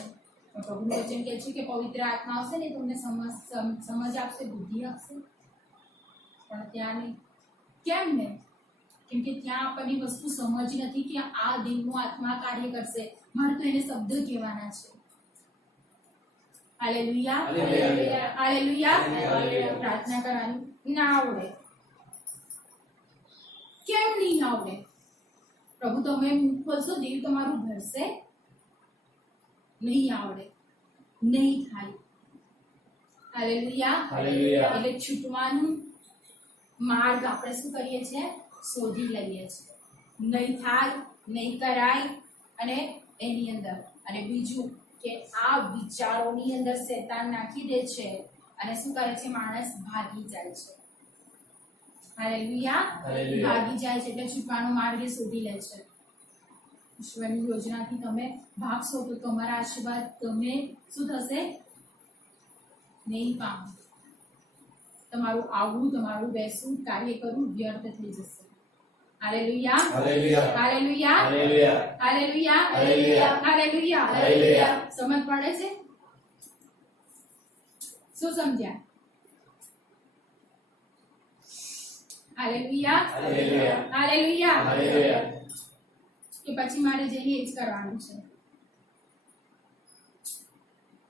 પણ પ્રભુનું વચન કહે છે કે પવિત્ર આત્મા આવશે ને તમને સમજ આપશે, બુદ્ધિ આપશે. પણ ત્યાં નહીં. કેમ નહીં? કેમ કે ત્યાં આપણને વસ્તુ સમજ નથી કે આ દેવનો આત્મા કાર્ય કરશે, મારે તો એને શબ્દ કહેવાના છે. Hallelujah, hallelujah. હાલેલુયા. હાલેલુયા. પ્રાર્થના કરવાની ના આવડે. કેમ નહીં આવડે? પ્રભુ તમે મુખ ખોલશો, દેવ તમારું ભરશે? નહીં આવડે, નહીં થાય. હાલેલુયા. હાલેલુયા. એટલે છૂટવાનું માર્ગ આપણે શું કરીએ છીએ? શોધી લઈએ છીએ. નહીં થાય, નહીં કરાય. અને એની અંદર અને બીજું કે આ વિચારોની અંદર શેતાન નાખી દે છે અને શું કરે છે? માણસ ભાગી જાય છે. હાલેલુયા. હાલેલુયા. ભાગી જાય છે એટલે છૂટવાનો માર્ગ એ શોધી લે છે. ઈશ્વરની યોજનાથી તમે ભાગશો તો તમારા આશીર્વાદ તમે શું થશે? નહીં પામો. તમારું આવવું, તમારું બેસવું, કાર્ય કરવું વ્યર્થ થઈ જશે. Hallelujah. Hallelujah. Hallelujah. Hallelujah. Hallelujah. Hallelujah. Hallelujah. Hallelujah. સમજ પડે છે? શું સમજ્યા? હાલેલુયા. હાલેલુયા. હાલેલુયા. હાલેલુયા. કે પછી મારે જઈને એ જ કરવાનું છે.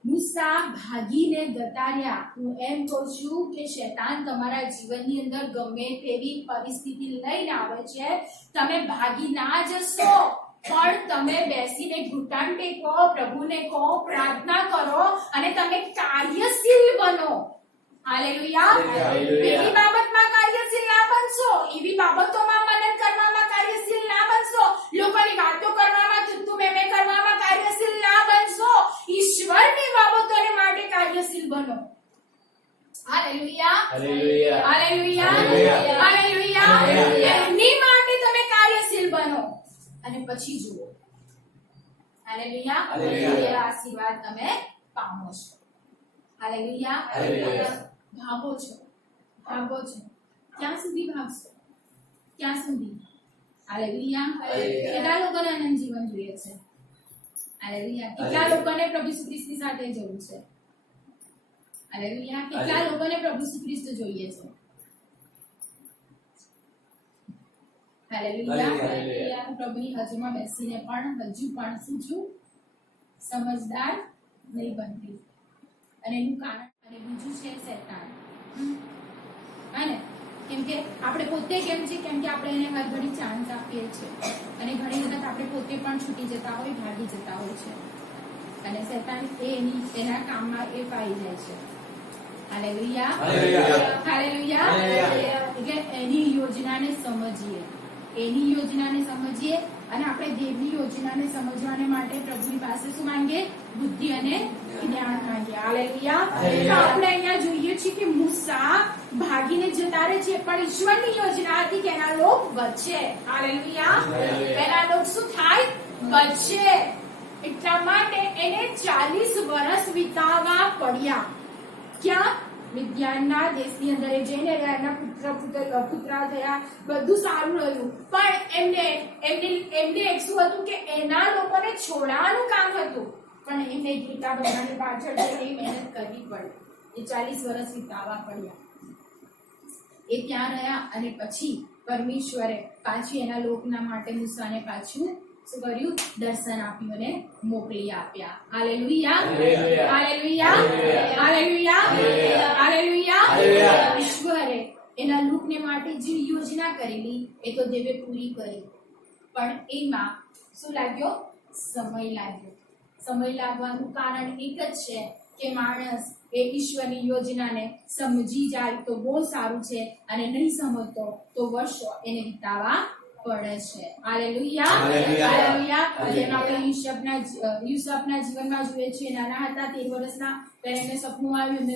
મૂસા ભાગીને ગતાર્યા. હું એમ કહું છું કે શૈતાન તમારા જીવનની અંદર ગમે તેવી પરિસ્થિતિ લઈને આવે છે, તમે ભાગી ના જશો, પણ તમે બેસીને ઘૂંટણ ટેકો, પ્રભુને કહો, પ્રાર્થના કરો અને તમે કાર્યશીલ બનો. હાલેલુયા. હાલેલુયા. એવી બાબતમાં કાર્યશીલ ના બનશો, એવી બાબતોમાં મનન કરવામાં કાર્યશીલ ના બનશો, લોકોની વાતો કરવામાં, તુતુ મેમે કરવામાં કાર્યશીલ ના બનશો. ઈશ્વરની બાબતોને માટે કાર્યશીલ બનો. Hallelujah. Hallelujah. Hallelujah. Hallelujah. Hallelujah. Hallelujah. એની માટે તમે કાર્યશીલ બનો અને પછી જુઓ. હાલેલુયા. હાલેલુયા. એવા આશીર્વાદ તમે પામો છો. હાલેલુયા. હાલેલુયા. ભાગો છો, ભાગો છો. ક્યાં સુધી ભાગશો? ક્યાં સુધી? હાલેલુયા. હાલેલુયા. કેટલા લોકોને અનંત જીવન જોઈએ છે? હાલેલુયા. કેટલા હાલેલુયા. લોકોને પ્રભુ ઈસુ ખ્રિસ્તની સાથે જવું છે? હાલેલુયા. કેટલા હાલેલુયા. લોકોને પ્રભુ ઈસુ ખ્રિસ્ત જોઈએ છે? હાલેલુયા. હાલેલુયા. હું પ્રભુની હજુમાં બેસીને પણ હજુ પણ શું છું? સમજદાર નહીં બનતી. અને એનું કારણ અને બીજું છે શૈતાન. અને કેમ કે આપણે પોતે કેમ છે? કેમ કે આપણે એને હર ઘડી ચાન્સ આપીએ છીએ અને ઘણી વખત આપણે પોતે પણ છૂટી જતા હોય, ભાગી જતા હોય છે. અને શૈતાન એના કામમાં એ પાઈ જાય છે. હાલેલુયા. હાલેલુયા. હાલેલુયા. હાલેલુયા. એટલે એની યોજનાને સમજીએ, એની યોજનાને સમજીએ અને આપણે દેવની યોજનાને સમજવાને માટે પ્રભુની પાસે શું માંગીએ? બુદ્ધિ અને જ્ઞાન માંગીએ. હાલેલુયા. તો આપણે અહીંયા જોઈએ છીએ કે મૂસા ભાગીને જતા રહે છે, પણ ઈશ્વરની યોજના હતી કે એના લોક બચે. હાલેલુયા. હાલેલુયા. એના લોક શું થાય? બચે. એટલા માટે એને 40 વર્ષ વિતાવવા પડ્યા. ક્યાં? વિદ્યાનના દેશની અંદર એ જઈને એના પુત્ર થયા, બધું સારું રહ્યું, પણ એમને એક શું હતું કે એના લોકોને છોડાવવાનું કામ હતું, પણ એમને ગીતા બધાની પાછળ જઈને મહેનત કરવી પડી. એ 40 વર્ષ વિતાવવા પડ્યા. એ ત્યાં રહ્યા અને પછી પરમેશ્વરે પાછી એના લોકના માટે મૂસાને પાછું શું કર્યું? દર્શન આપ્યું અને મોકલી આપ્યા. Hallelujah. Hallelujah. Hallelujah. Hallelujah. Hallelujah. Hallelujah. Hallelujah. ઈશ્વરે એના લોકને માટે જે યોજના કરેલી એ તો દેવે પૂરી કરી, પણ એમાં શું લાગ્યો? સમય લાગ્યો. સમય લાગવાનું કારણ એક જ છે કે માણસ એ ઈશ્વરની યોજનાને સમજી જાય તો બહુ સારું છે, અને નહીં સમજતો તો વર્ષો એને વિતાવા પડે છે. હાલેલુયા. હાલેલુયા. હાલેલુયા. જેમ આપણે યુસુફના જીવનમાં જોઈએ છીએ, નાના હતા 13 વર્ષના, ત્યારે એમને સપનું આવ્યું, એમને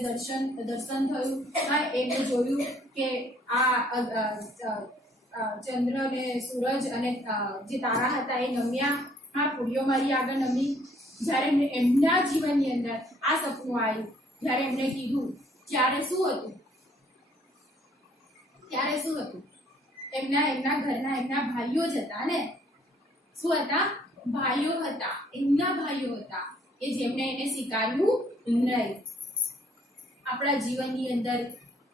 દર્શન થયું. હા, એમને જોયું કે આ ચંદ્ર ને સૂરજ અને જે તારા હતા એ નમ્યા. હા, પુડીઓ મારી આગળ નમી. જ્યારે એમના જીવનની અંદર આ સપનું આવ્યું, જ્યારે એમને કીધું, ત્યારે શું હતું? ત્યારે શું હતું? એમના ઘરના એમના ભાઈઓ જ હતા ને. શું હતા? ભાઈઓ હતા. એમના ભાઈઓ હતા કે જેમણે એને સ્વીકાર્યું નહીં. આપણા જીવનની અંદર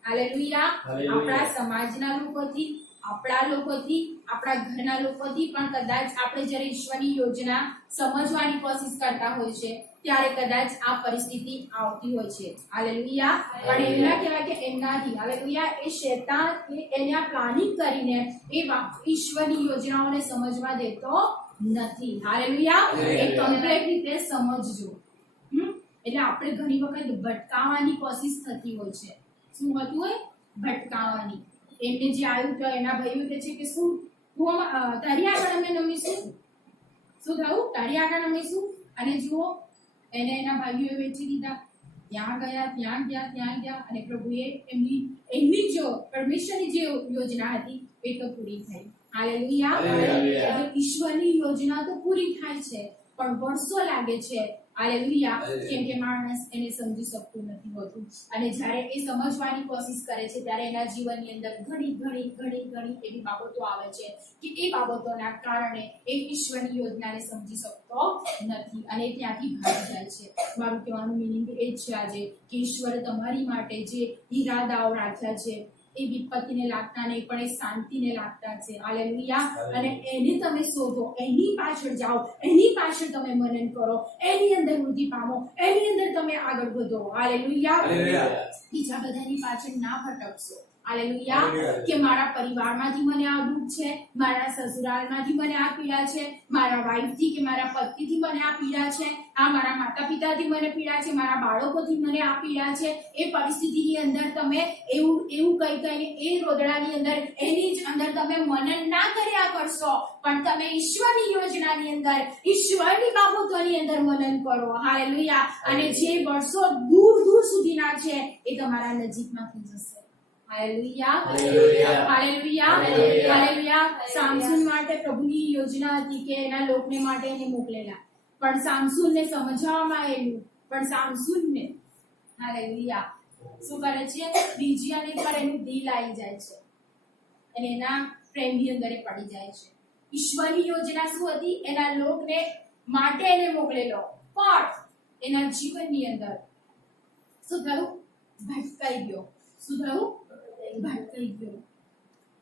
હાલેલુયા, હાલેલુયા. આપણા સમાજના લોકોથી આપણા લોકોથી, આપણા ઘરના લોકોથી, પણ કદાચ આપણે જ્યારે ઈશ્વરની યોજના સમજવાની કોશિશ કરતા હોય છે ત્યારે કદાચ આ પરિસ્થિતિ આવતી હોય છે. હાલેલુયા. પણ એમ ના કહેવાય કે એમનાથી, હાલેલુયા, એ શૈતાન એના પ્લાનિંગ કરીને એ ઈશ્વરની યોજનાઓને સમજવા દેતો નથી. હાલેલુયા. એ કમ્પ્લીટ રીતે સમજજો. એટલે આપણે ઘણી વખત ભટકાવાની કોશિશ થતી હોય છે. શું હોતું હોય? ભટકાવાની. એમને જે આવ્યું તો એના ભાઈઓ કહે છે કે શું તારી આગળ અમે નમીશું? શું થયું? તારી આગળ નમીશું? અને જુઓ, એને એના ભાઈઓએ વેચી દીધા. ત્યાં ગયા અને પ્રભુએ એમની જો પરમેશ્વરની જે યોજના હતી એ તો પૂરી થઈ. હાલેલુયા. ઈશ્વરની યોજના તો પૂરી થાય છે પણ વર્ષો લાગે છે. હાલેલુયા. કેમ કે માણસ એને સમજી શકતું નથી હોતું, અને જ્યારે એ સમજવાની કોશિશ કરે છે ત્યારે એના જીવનની અંદર ઘણી એવી બાબતો આવે છે કે એ બાબતોના કારણે એ ઈશ્વરની યોજનાને સમજી શકતો નથી અને ત્યાંથી ભાગી જાય છે. મારું કહેવાનું મિનિંગ એ જ છે આજે કે ઈશ્વરે તમારી માટે જે ઈરાદાઓ રાખ્યા છે એ વિપત્તિને લાગતા નહીં પણ એ શાંતિને લાગતા છે. હાલેલુયા. અને એને તમે શોધો, એની પાછળ જાઓ, એની પાછળ તમે મનન કરો, એની અંદર વૃદ્ધિ પામો, એની અંદર તમે આગળ વધો. હાલેલુયા. બીજા બધાની પાછળ ના ભટકશો. હાલેલુયા. કે મારા પરિવારમાંથી મને આ દુઃખ છે, મારા સસુરાલમાંથી મને આ પીડા છે, મારા વાઈફથી કે મારા પતિથી મને આ પીડા છે, આ મારા માતા પિતાથી મને પીડા છે, મારા બાળકોથી મને આ પીડા છે. એ પરિસ્થિતિની અંદર તમે એવું કહીને એ રોદડાની અંદર એની જ અંદર તમે મનન ના કર્યા કરશો, પણ તમે ઈશ્વરની યોજનાની અંદર, ઈશ્વરની બાબતોની અંદર મનન કરો. હાલેલુયા. અને જે વર્ષો દૂર સુધીના છે એ તમારા નજીકમાં થઈ જશે. હાલેલુયા. સામસુન માટે પ્રભુની યોજના હતી કે એના લોકને માટે એને મોકલેલા, પણ સામસુનને સમજાવવામાં આવેલું, પણ સામસુનને, હાલેલુયા, શું કરે છે? બીજી અને પર એનું દિલ આવી જાય છે અને એના પ્રેમની અંદર એ પડી જાય છે. ઈશ્વરની યોજના શું હતી? એના લોકને માટે એને મોકલેલો, પણ એના જીવનની અંદર શું થયું? ભટકાઈ ગયો. શું થયું? ભટકાઈ ગયો.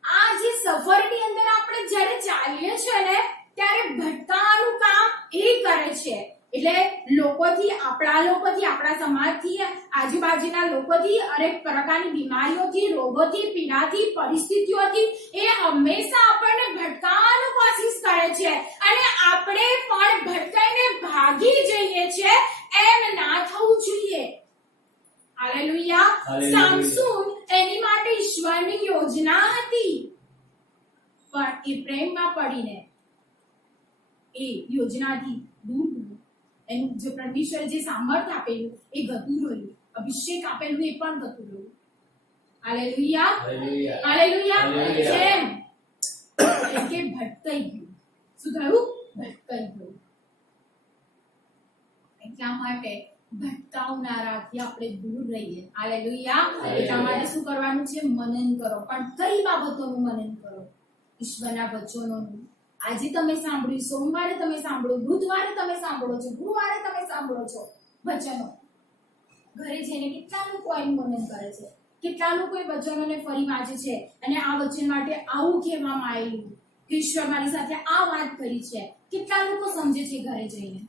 આ જે સફરની અંદર આપણે જ્યારે ચાલીએ છીએ ને ત્યારે ભટકાવાનું કામ એ કરે છે. એટલે લોકોથી, આપણા સમાજથી, આજુબાજુના લોકોથી, અનેક પ્રકારની બીમારીઓથી, રોગોથી, પીડાથી, પરિસ્થિતિઓથી એ હંમેશા આપણને ભટકાવવાનું કોશિશ કરે છે અને આપણે પણ ભટકાઈને ભાગી જઈએ છીએ. એમ ના થવું જોઈએ. હાલેલુયા. સામસુન એની માટે ઈશ્વરની યોજના હતી, પણ એ પ્રેમમાં પડીને એ યોજનાથી દૂર, એનું જે પરમેશ્વરે જે સામર્થ્ય આપેલું એ ગતું રહ્યું, અભિષેક આપેલું એ પણ ગતું રહ્યું. હાલેલુયા. કેમ? કે ભટકાઈ ગયું. શું થયું? ભટકાઈ ગયું. એટલા માટે ભટકાવનારાથી આપણે દૂર રહીએ. હાલેલુયા. એટલા માટે શું કરવાનું છે? મનન કરો. પણ કઈ બાબતોનું મનન કરો? ઈશ્વરના વચનોનું. આજે તમે સાંભળ્યું, સોમવારે તમે સાંભળો, બુધવારે તમે સાંભળો છો, ગુરુવારે તમે સાંભળો છો વચનો. ઘરે જઈને કેટલા લોકો એનું મનન કરે છે, કેટલા લોકો એ વચનોને ફરી વાંચે છે અને આ વચન માટે આવું કહેવામાં આવેલું, ઈશ્વર મારી સાથે આ વાત કરી છે. કેટલા લોકો સમજે છે ઘરે જઈને?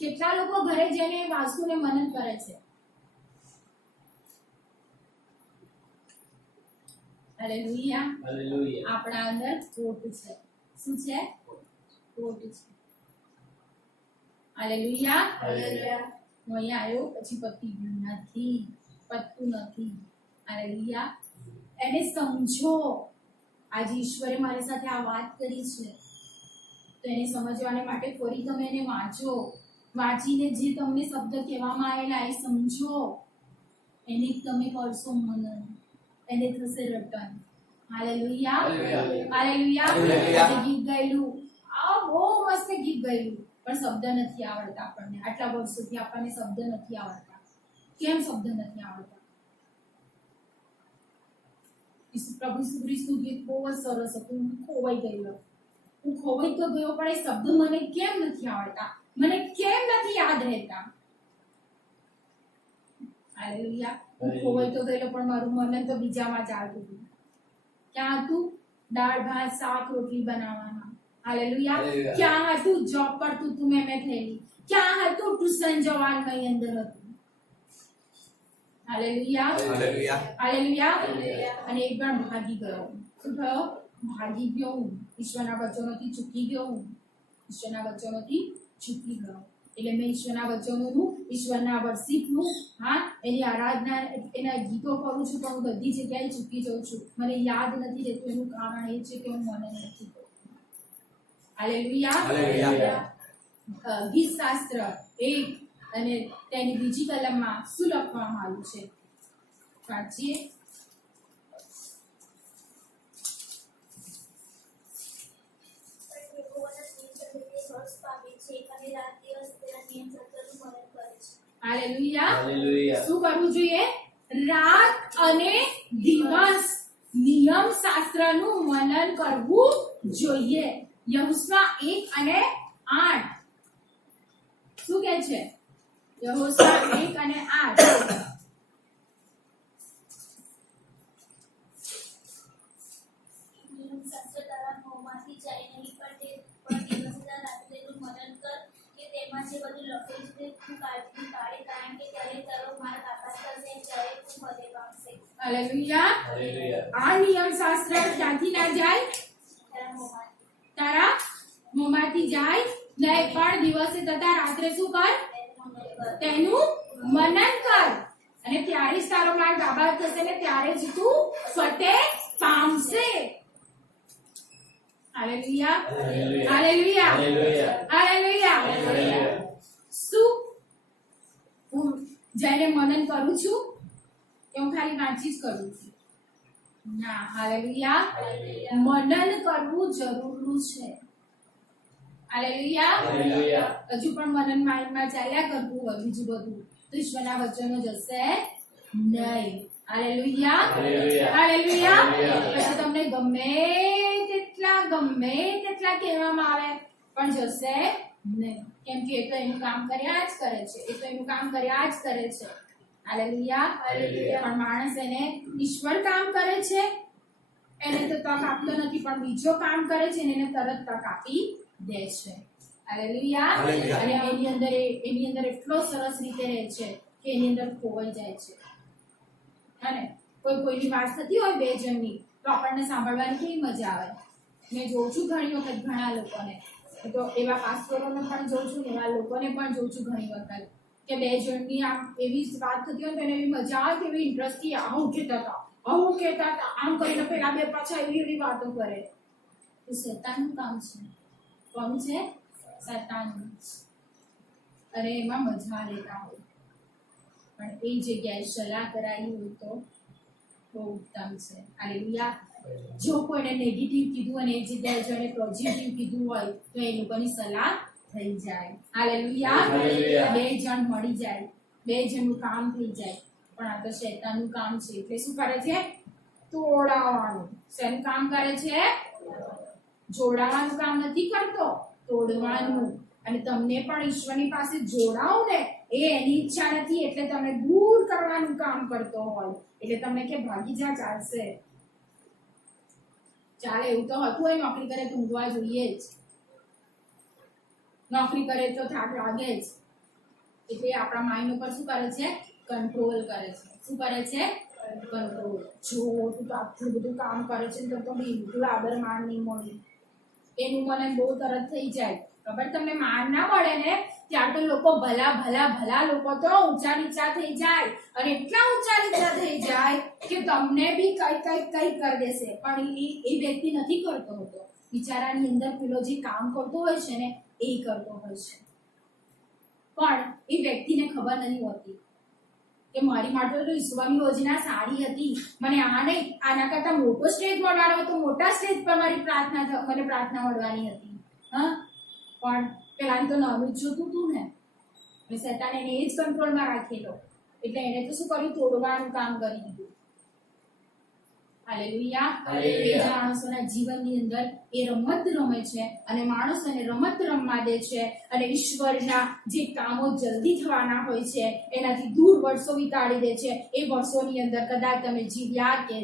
કેટલા લોકો ઘરે જઈને વાંચુને મનન કરે છે? હાલેલુયા. આપણા અંદર ખોટ છે. શું છે? ખોટ છે. હાલેલુયા. હું અહીંયા આવ્યો પછી પતી પતતું નથી. હાલેલુયા. એને સમજો. આજે ઈશ્વરે મારી સાથે આ વાત કરી છે તો એને સમજવાને માટે ફરી તમે એને વાંચો. વાંચીને જે તમને શબ્દ કહેવામાં આવેલા એ સમજો, એને તમે કરશો મનન, એને થશે રટન. હાલેલુયા. ગીત ગાયેલું, આ બહુ મસ્ત ગીત ગાયેલું, પણ શબ્દ નથી આવડતા આપણને. આટલા વર્ષોથી આપણને શબ્દ નથી આવડતા. કેમ શબ્દ નથી આવડતા? પ્રભુ ઈસુ ખ્રિસ્તનું ગીત બહુ જ સરસ હતું. હું ખોવાઈ ગયો, પણ એ શબ્દ મને કેમ નથી આવડતા? મને કેમ નથી યાદ રહેતા? હાલેલુયા. હું ખોવાઈ તો ગયેલો પણ મારું મન તો બીજામાં ચાલતું હતું. ક્યાં હતું? દાળ ભાત શાક રોટલી બનાવવામાં. હાલેલુયા. હાલેલુયા. ક્યાં હતું? જોબ પર તું મેં થયેલી. ક્યાં હતું? ટ્યુશન જવાનું અહીં અંદર હતું. હાલેલુયા. હાલેલુયા. હાલેલુયા. અને એક પણ ભાગી ગયો. શું થયો? ભાગી ગયો હું. ઈશ્વરના વચનોથી ચૂકી ગયો હું. ઈશ્વરના વચનોથી ચૂકી ગયો. એટલે મેં ઈશ્વરના વચનોનું, ઈશ્વરના વર્ષિપનું, એની આરાધના, એના ગીતો કરું છું, પણ હું બધી જગ્યાએ ચૂકી જાઉં છું. મને યાદ નથી રહેતું. એનું કારણ એ છે કે હું મને નથી કરતો. હાલેલુયા. હાલેલુયા. ગીત શાસ્ત્ર 1 અને તેની બીજી કલમમાં શું લખવામાં આવ્યું છે? વાંચીએ. પણ યહોવાના નિયમ ચંદ્રને હર્ષ પામે છે અને રાત દિવસ તેના નિયમ સત્યનું મનન કરે છે. હાલેલુયા. હાલેલુયા. શું કરવું જોઈએ? રાત અને દિવસ નિયમ શાસ્ત્રનું મનન કરવું જોઈએ. યહોશા 1 અને 8 શું કહે છે? યહોશા 1 અને 8 નિયમ શાસ્ત્ર તારા મોંમાંથી જાય નહીં, પણ દિવસે તારા રાત્રે તેનું મનન કર કે તેમાં જે બધું લખેલું છે તે તું કાળજી પાડે, કારણ કે ત્યારે તારો માર્ગ આકાશ કરશે, ત્યારે તું ભલે પામશે. હાલેલુયા. હાલેલુયા. આ નિયમ શાસ્ત્ર ક્યાંથી ના જાય? તારા મોંમાંથી તારા મોંમાંથી જાય નહીં, પણ દિવસે તથા રાત્રે શું કર? તેનું મનન કર. તેનું મનન કર, અને ત્યારે જ તારો માર્ગ આબાદ થશે ને ત્યારે જ તું ફતેહ પામશે. હાલેલુયા. હાલેલુયા. હાલેલુયા. શું હું જઈને મનન કરું છું કે હું ખાલી વાંચી જ કરું છું? ના. હાલેલુયા. મનન કરવું જરૂરી છે. હાલેલુયા. હાલેલુયા. હજુ પણ મનન માઇન્ડમાં ચાલ્યા કરવું હોય બીજું બધું, તો ઈશ્વરના વચનો જશે નહીં. હાલેલુયા. હાલેલુયા. હાલેલુયા. હાલેલુયા. પછી તમને ગમે તેટલા કહેવામાં આવે પણ જશે નહીં, કેમ કે એ તો એનું કામ કર્યા જ કરે છે. હાલેલુયા. હાલેલુયા. પણ માણસ એને ઈશ્વર કામ કરે છે, એને તો તક આપતો નથી, પણ બીજો કામ કરે છે અને એને તરત તક આપી દે છે. હાલેલુયા. હાલેલુયા. અને એની અંદર એટલો સરસ રીતે રહે છે કે એની અંદર ખોવાઈ જાય છે. અને કોઈની વાત થતી હોય બે જણની, તો આપણને સાંભળવાની કેવી મજા આવે. મેં જોઉં છું ઘણી વખત ઘણા લોકોને, તો એવા પાસ્ટરોને પણ જોઉં છું ને એવા લોકોને પણ જોઉં છું ઘણી વખત કે બે જણની આમ એવી જ વાત થતી હોય તો એને એવી મજા આવે, એવી ઇન્ટરેસ્ટથી આવું કહેતા હતા, આમ કરીને પેલા બે પાછા એવી વાતો કરે. તો શેતાનનું કામ છે. કોનું છે? શેતાનનું. અને એમાં મજા લેતા હોય, પણ એ જગ્યાએ સલાહ કરાવી હોય તો બહુ ઉત્તમ છે. હાલેલુયા. જો કોઈને નેગેટિવ કીધું અને એ જગ્યાએ જો એને પોઝિટિવ કીધું હોય તો એ લોકોની સલાહ થઈ જાય. હાલેલુયા. હાલેલુયા. બે જણ મળી જાય, બે જણનું કામ થઈ જાય. પણ આ તો શૈતાનનું કામ છે. એટલે શું કરે છે? તોડાવવાનું. શેનું કામ કરે છે? જોડાવાનું કામ નથી કરતો, તોડવાનું. અને તમને પણ ઈશ્વરની પાસે જોડાવું ને એ એની ઈચ્છા નથી, એટલે તમને દૂર કરવાનું કામ કરતો હોય. એટલે તમને કે ભાગી જા, ચાલશે, ચાલે એવું તો હતું હોય. નોકરી કરે તો ઊંઘવા જોઈએ જ, નોકરી કરે તો થાક લાગે જ. એટલે આપણા માઇન્ડ ઉપર શું કરે છે? કંટ્રોલ કરે છે. શું કરે છે? કંટ્રોલ. જો તું તો આટલું બધું કામ કરે છે તો બિલકુલ આદર માન નહીં મળે, એનું મને બહુ તરત થઈ જાય. ખબર તમને? માન ના મળે ને ત્યાં તો લોકો ભલા લોકો તો ઊંચા નીચા થઈ જાય, અને એટલા ઊંચા નીચા થઈ જાય કે તમને બી કઈ કરી દેશે. પણ એ વ્યક્તિ નથી કરતો હોતો, બિચારાની અંદર પેલો જે કામ કરતો હોય છે ને એ કરતો હોય છે. પણ એ વ્યક્તિને ખબર નથી હોતી કે મારી માટે તો ઈશ્વરની યોજના સારી હતી, મને આ નહીં, આના કરતા મોટો સ્ટેજ મળવાનો હતો, મોટા સ્ટેજ પર મારી પ્રાર્થના મળવાની હતી. પણ પેલા તો નાનું જ જોતું હતું ને, શેતાને એને એ જ કંટ્રોલમાં રાખેલો, એટલે એને તો શું કર્યું? તોડવાનું કામ કરી દીધું. હાલેલુયા. હાલેલુયા. એ માણસોના જીવનની અંદર એ રમત રમે છે, અને માણસોને રમત રમવા દે છે, અને ઈશ્વરના જે કામો જલ્દી થવાના હોય છે એનાથી દૂર વર્ષો વિતાડી દે છે. એ વર્ષોની અંદર કદાચ તમે જીવ્યા કે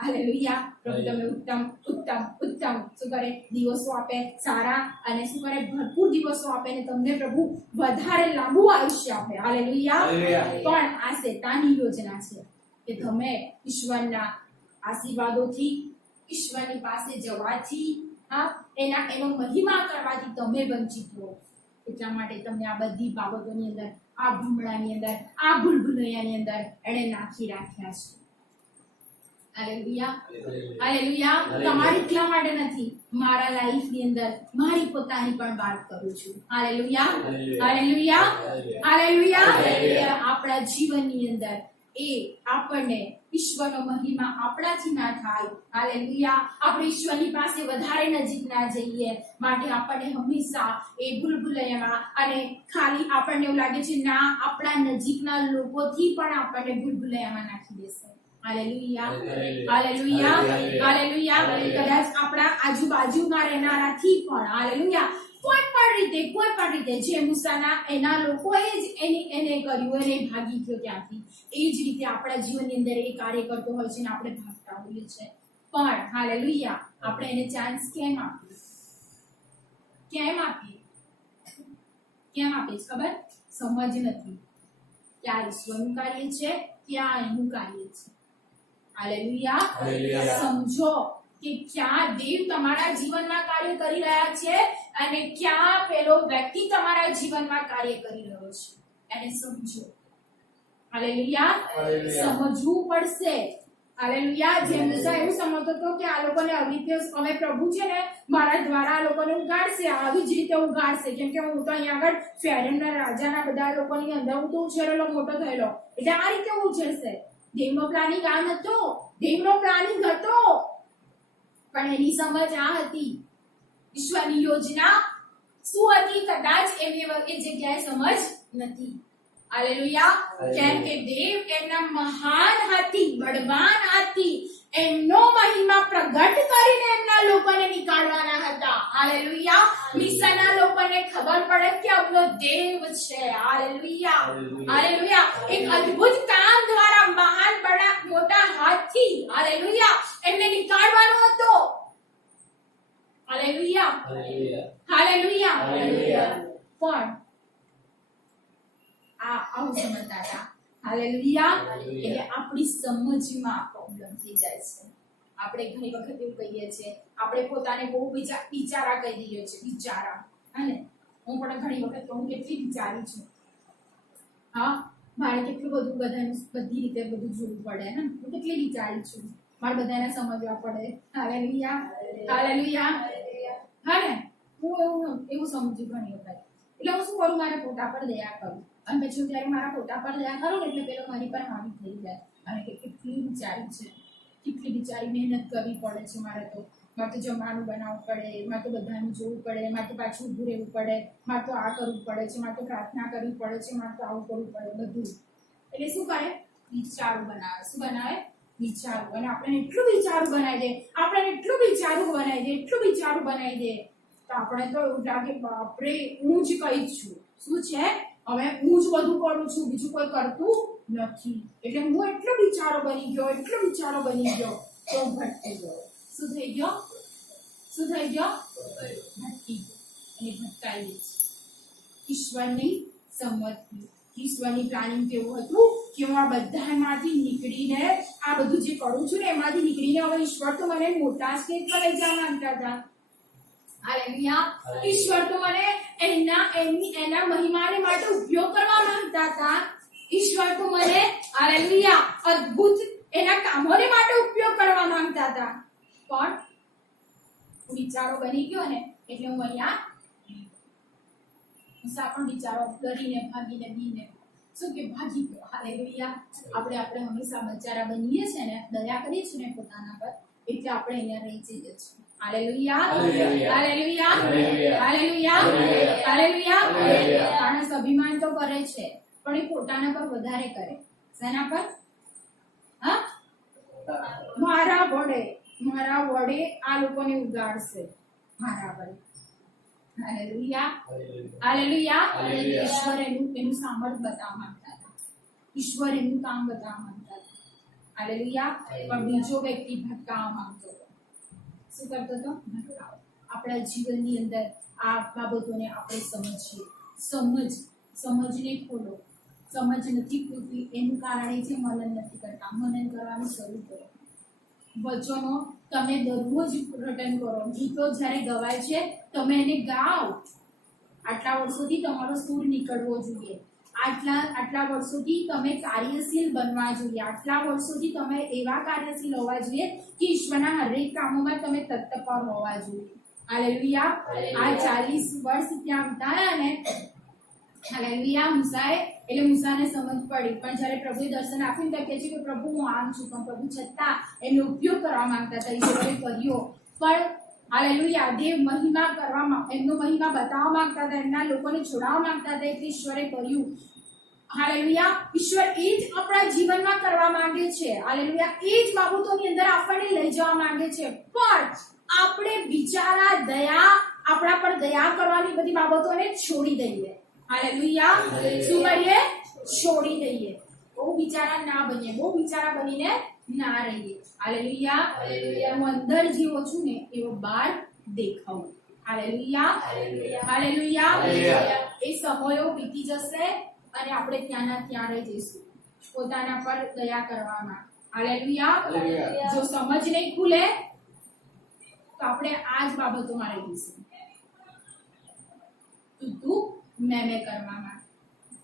હાલેલુયા. પ્રભુ તમે ઉત્તમ ઉત્તમ ઉત્તમ શું કરે દિવસો આપે સારા, અને શું કરે ભરપૂર દિવસો આપે ને તમને પ્રભુ વધારે લાંબુ આયુષ્ય આપે. હાલેલુયા. પણ આ શેતાનની યોજના છે કે તમે ઈશ્વરના આશીર્વાદોથી, ઈશ્વરની પાસે જવાથી, એનો મહિમા કરવાથી તમે વંચિત રહો. એટલા માટે તમને આ બધી બાબતોની અંદર, આ ભૂમડાની અંદર, આ ભૂલભુલૈયાની અંદર એણે નાખી રાખ્યા છે. હાલેલુયા. હાલેલુયા. તમારી એટલા માટે નથી, મારા લાઈફની અંદર મારી પોતાની પણ વાત કરું છું. હાલેલુયા. હાલેલુયા. હાલેલુયા. આપણા જીવનની અંદર એ આપણને ઈશ્વરનો મહિમા આપણાથી ના થાય. હાલેલુયા. આપણે ઈશ્વરની પાસે વધારે નજીક ના જઈએ, માટે આપણને હંમેશા એ ભૂલભુલૈયામાં, અને ખાલી આપણને એવું લાગે છે ના આપણા નજીકના લોકોથી પણ આપણને ભૂલભુલૈયામાં નાખી દેશે. હાલેલુયા. હાલેલુયા. હાલેલુયા. કદાચ આપણા આજુબાજુમાં રહેનારાથી પણ, હાલેલુયા, કોઈ પણ રીતે જે મૂસાના એના લોકોએ જ એને કર્યું, એને ભાગી ગયો ત્યાંથી, એ જ રીતે આપણા જીવનની અંદર એ કાર્ય કરતો હોય છે ને આપણે ભાગતા હોઈએ છીએ. પણ હાલેલુયા, આપણે એને ચાન્સ કેમ આપીએ? કેમ આપીએ ખબર? સમજ નથી કે આ ઈશ્વરનું કાર્ય છે કે આ એનું કાર્ય છે. હાલેલુયા. સમજો કે ક્યાં દેવ તમારા જીવનમાં કાર્ય કરી રહ્યા છે અને ક્યાં પેલો વ્યક્તિ તમારા જીવનમાં કાર્ય કરી રહ્યો છે, એને સમજો. હાલેલુયા. સમજવું પડશે. હાલેલુયા. જેમ મૂસા એવું સમજતો હતો કે આ લોકોને આવી રીતે હવે પ્રભુ છે ને મારા દ્વારા આ લોકોને ઉગાડશે, આવી જ રીતે ઉગાડશે, કેમ કે હું તો અહીંયા આગળ ફેરનના રાજાના બધા લોકોની અંદર હું તો ઉછેરેલો મોટો થયેલો, એટલે આ રીતે ઉછેરશે. દેવનો પ્લાનિંગ આ નતો, દેવનો પ્લાનિંગ હતો, પણ એની સમજ આ હતી. ઈશ્વરની યોજના શું હતી? કદાચ એની એ જગ્યાએ સમજ નથી. હાલેલુયા. કેમ કે દેવ એમના મહાન હાથી, બળવાન હાથી, એમનો મહિમા પ્રગટ કરીને એમના લોકોને નીકાળવાના હતા. હાલેલુયા. મિસાના લોકોને ખબર પડે કે આપણો દેવ છે. હાલેલુયા. હાલેલુયા. એક અદ્ભુત કામ દ્વારા મહાન બડા મોટા હાથથી, હાલેલુયા, એમને નીકાળવાનો હતો. હાલેલુયા. હાલેલુયા. પણ આવું સમજતા હતા. હાલેલુયા. એટલે આપણી સમજમાં પ્રોબ્લેમ થઈ જાય છે. આપણે ઘણી વખત એવું કહીએ છીએ, આપણે પોતાને બહુ બિચારા કહી દઈએ છીએ, બિચારા. અને હું પણ ઘણી વખત કહું કેટલી બિચારી છું. મારે કેટલું બધું બધી રીતે બધું જોવું પડે, હું કેટલી બિચારી છું, મારે બધાને સમજવા પડે. હાલેલુયા. હાલેલુયા. હા ને, હું એવું સમજુ ઘણી વખત. એટલે હું શું કરું, મારા પોતા પર દયા કરું, અને પછી ત્યારે મારા પોતા પર દયા કરું ને એટલે પેલો મારી પર હાવી થઈ જાય. અને કેટલી બિચારી છે, કેટલી બિચારી મહેનત કરવી પડે છે. મારે તો જમવાનું બનાવવું પડે, મારે તો બધાનું જોવું પડે, મારે તો પાછું ઊભું રહેવું પડે, મારે તો આ કરવું પડે છે, મારે તો પ્રાર્થના કરવી પડે છે, મારે તો આવું કરવું પડે, બધું. એટલે શું કરે? વિચારું બનાવે. શું બનાવે? વિચારું. અને આપણે એટલું વિચારું બનાવી દે, એટલું વિચારું બનાવી દે તો આપણે તો એવું લાગે બાપરે, હું જ કઈ છું. શું છે? હવે હું જ બધું કરું છું, બીજું કોઈ કરતું નથી. એટલે હું એટલો વિચારો બની ગયો તો ભટકી ગયો. શું થઈ ગયો? ભટકી ગયો. અને ભટકાઈ છે ઈશ્વરની સંમતિ. ઈશ્વરની પ્લાનિંગ કેવું હતું કે હું આ બધામાંથી નીકળીને આ બધું જે કરું છું ને એમાંથી નીકળીને હવે ઈશ્વર તો મને મોટા સ્ટેજ પર લઈ જવા માંગતા હતા. હાલેલુયા. ઈશ્વર તો મને એના મહિમાને માટે ઉપયોગ કરવા માંગતા હતા. ઈશ્વર તો મને, હાલેલુયા, અદ્ભુત એના કામોને માટે ઉપયોગ કરવા માંગતા હતા. પણ વિચારો બની ગયો ને એટલે હું અહીંયા પણ વિચારો ડરીને ભાગીને બીને શું કે ભાગી ગયો. હાલેલુયા. આપણે હંમેશા બચારા બનીએ છે ને, દયા કરીએ છીએ ને પોતાના પર, એટલે આપણે અહીંયા રહી જઈએ છીએ. હાલેલુયા. હાલેલુયા. હાલેલુયા. હાલેલુયા. માણસ અભિમાન તો કરે છે, પણ એ પોતાના પર વધારે કરે. શેના પર? મારા વડે આ લોકોને ઉગાડશે, મારા વડે. હાલેલુયા. હાલેલુયા. ઈશ્વર એનું સામર્થ્ય બતાવવા માંગતા હતા. ઈશ્વર એનું કામ બતાવવા માંગતા હતા. હાલેલુયા. પણ બીજો વ્યક્તિ ભટકાવા માંગતો હતો. શું કરતો હતો? ભટકાવ. આપણા જીવનની અંદર આ બાબતોને આપણે સમજીએ. સમજને ખોલો. સમજ નથી ખોલતી એનું કારણ એ છે મનન નથી કરતા. મનન કરવાનું શરૂ કરો. વચનો તમે દરરોજ રટન કરો. ગીતો જ્યારે ગવાય છે તમે એને ગાઓ. આટલા વર્ષોથી તમારો સૂર નીકળવો જોઈએ. આટલા વર્ષોથી તમે કાર્યશીલ બનવા જોઈએ. આટલા વર્ષોથી તમે એવા કાર્યશીલ હોવા જોઈએ કે ઈશ્વરના હરેક કામોમાં તમે તત્પર હોવા જોઈએ. હાલેલુયા. આ 40 વર્ષ ત્યાં વિતાયા ને, હાલેલુયા. મૂસાને સમજ પડી, પણ જ્યારે પ્રભુએ દર્શન આપ્યું તો કહે છે કે પ્રભુ હું આમ છું, પણ પ્રભુ છતાં એનો ઉપયોગ કરવા માંગતા હતા. ઈશ્વરે કર્યો, પણ હાલેલુયા દેવ મહિમા કરવામાં, એમનો મહિમા બતાવવા માંગતા હતા, એમના લોકોને છોડાવવા માંગતા હતા, એટલે ઈશ્વરે કર્યું. હાલેલુયા. ઈશ્વર એ જ આપણા જીવનમાં કરવા માંગે છે. હાલેલુયા. એ જ બાબતોની અંદર આપણને લઈ જવા માંગે છે, પણ આપણે બિચારા આપણા પર દયા કરવાની બધી બાબતોને છોડી દઈએ. હાલેલુયા. શું કરીએ? છોડી દઈએ. બહુ બિચારા ના બનીએ, બહુ બિચારા બનીને ના રહીએ. હાલેલુયા. હું અંદર જેવો છું ને એવો બહાર દેખાવું. હાલેલુયા. હાલેલુયા. એ સમયો વીતી જશે અને આપણે ત્યાંના ત્યાં રહી જઈશું પોતાના પર દયા કરવામાં. હાલેલુયા. જો સમજ નહીં ખુલે તો આપણે આ જ બાબતોમાં રહી જઈશું. તું મેમે કરવામાં,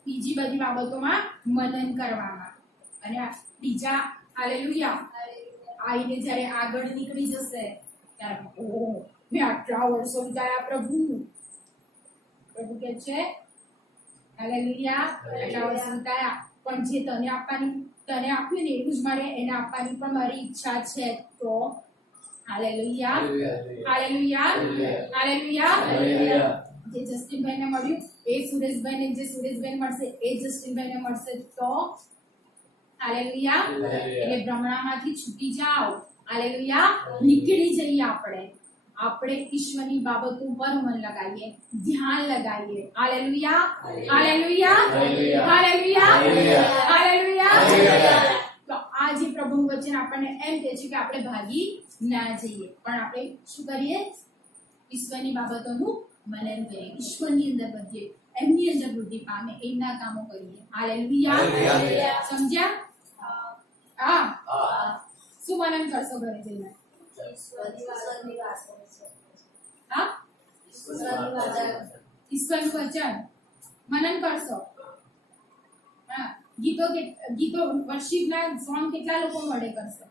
બીજી બધી બાબતોમાં મનન કરવામાં, અને બીજા હાલેલુયા આઈને જ્યારે આગળ નીકળી જશે ત્યારે ઓહ મેં આટલા વર્ષો વિતાયા પ્રભુ કહે છે હાલેલુયા. આટલા વર્ષો વિતાયા, પણ જે તને આપ્યું ને એવું જ મારે એને આપવાની પણ મારી ઈચ્છા છે. તો હાલેલુયા. હાલેલુયા. હાલેલુયા. જે જસ્ટિનભાઈને મળ્યું એ સુરેશભાઈને, જે સુરેશભાઈને મળશે એ જસ્ટિનભાઈને મળશે. તો હાલેલુયા. એટલે ભ્રમણામાંથી છૂટી જાઓ. હાલેલુયા. નીકળી જઈએ આપણે ઈશ્વરની બાબતો પર મન લગાવીએ, ધ્યાન લગાવીએ. હાલેલુયા. હાલેલુયા. હાલેલુયા. હાલેલુયા. તો આ જે પ્રભુનું વચન આપણને એમ કહે છે કે આપણે ભાગી ના જઈએ, પણ આપણે શું કરીએ? ઈશ્વરની બાબતોનું મનન કરીએ, ઈશ્વરની અંદર વધીએ, એમની અંદર વૃદ્ધિ પામે, એમના કામો કરીએ. હાલેલુયા. સમજ્યા? હા. શું મનન કરશો ઘરે જઈને? હા, ઈશ્વરનું વચન મનન કરશો. હા, ગીતો વર્શિપના સોંગ કેટલા લોકો મળે કરશે?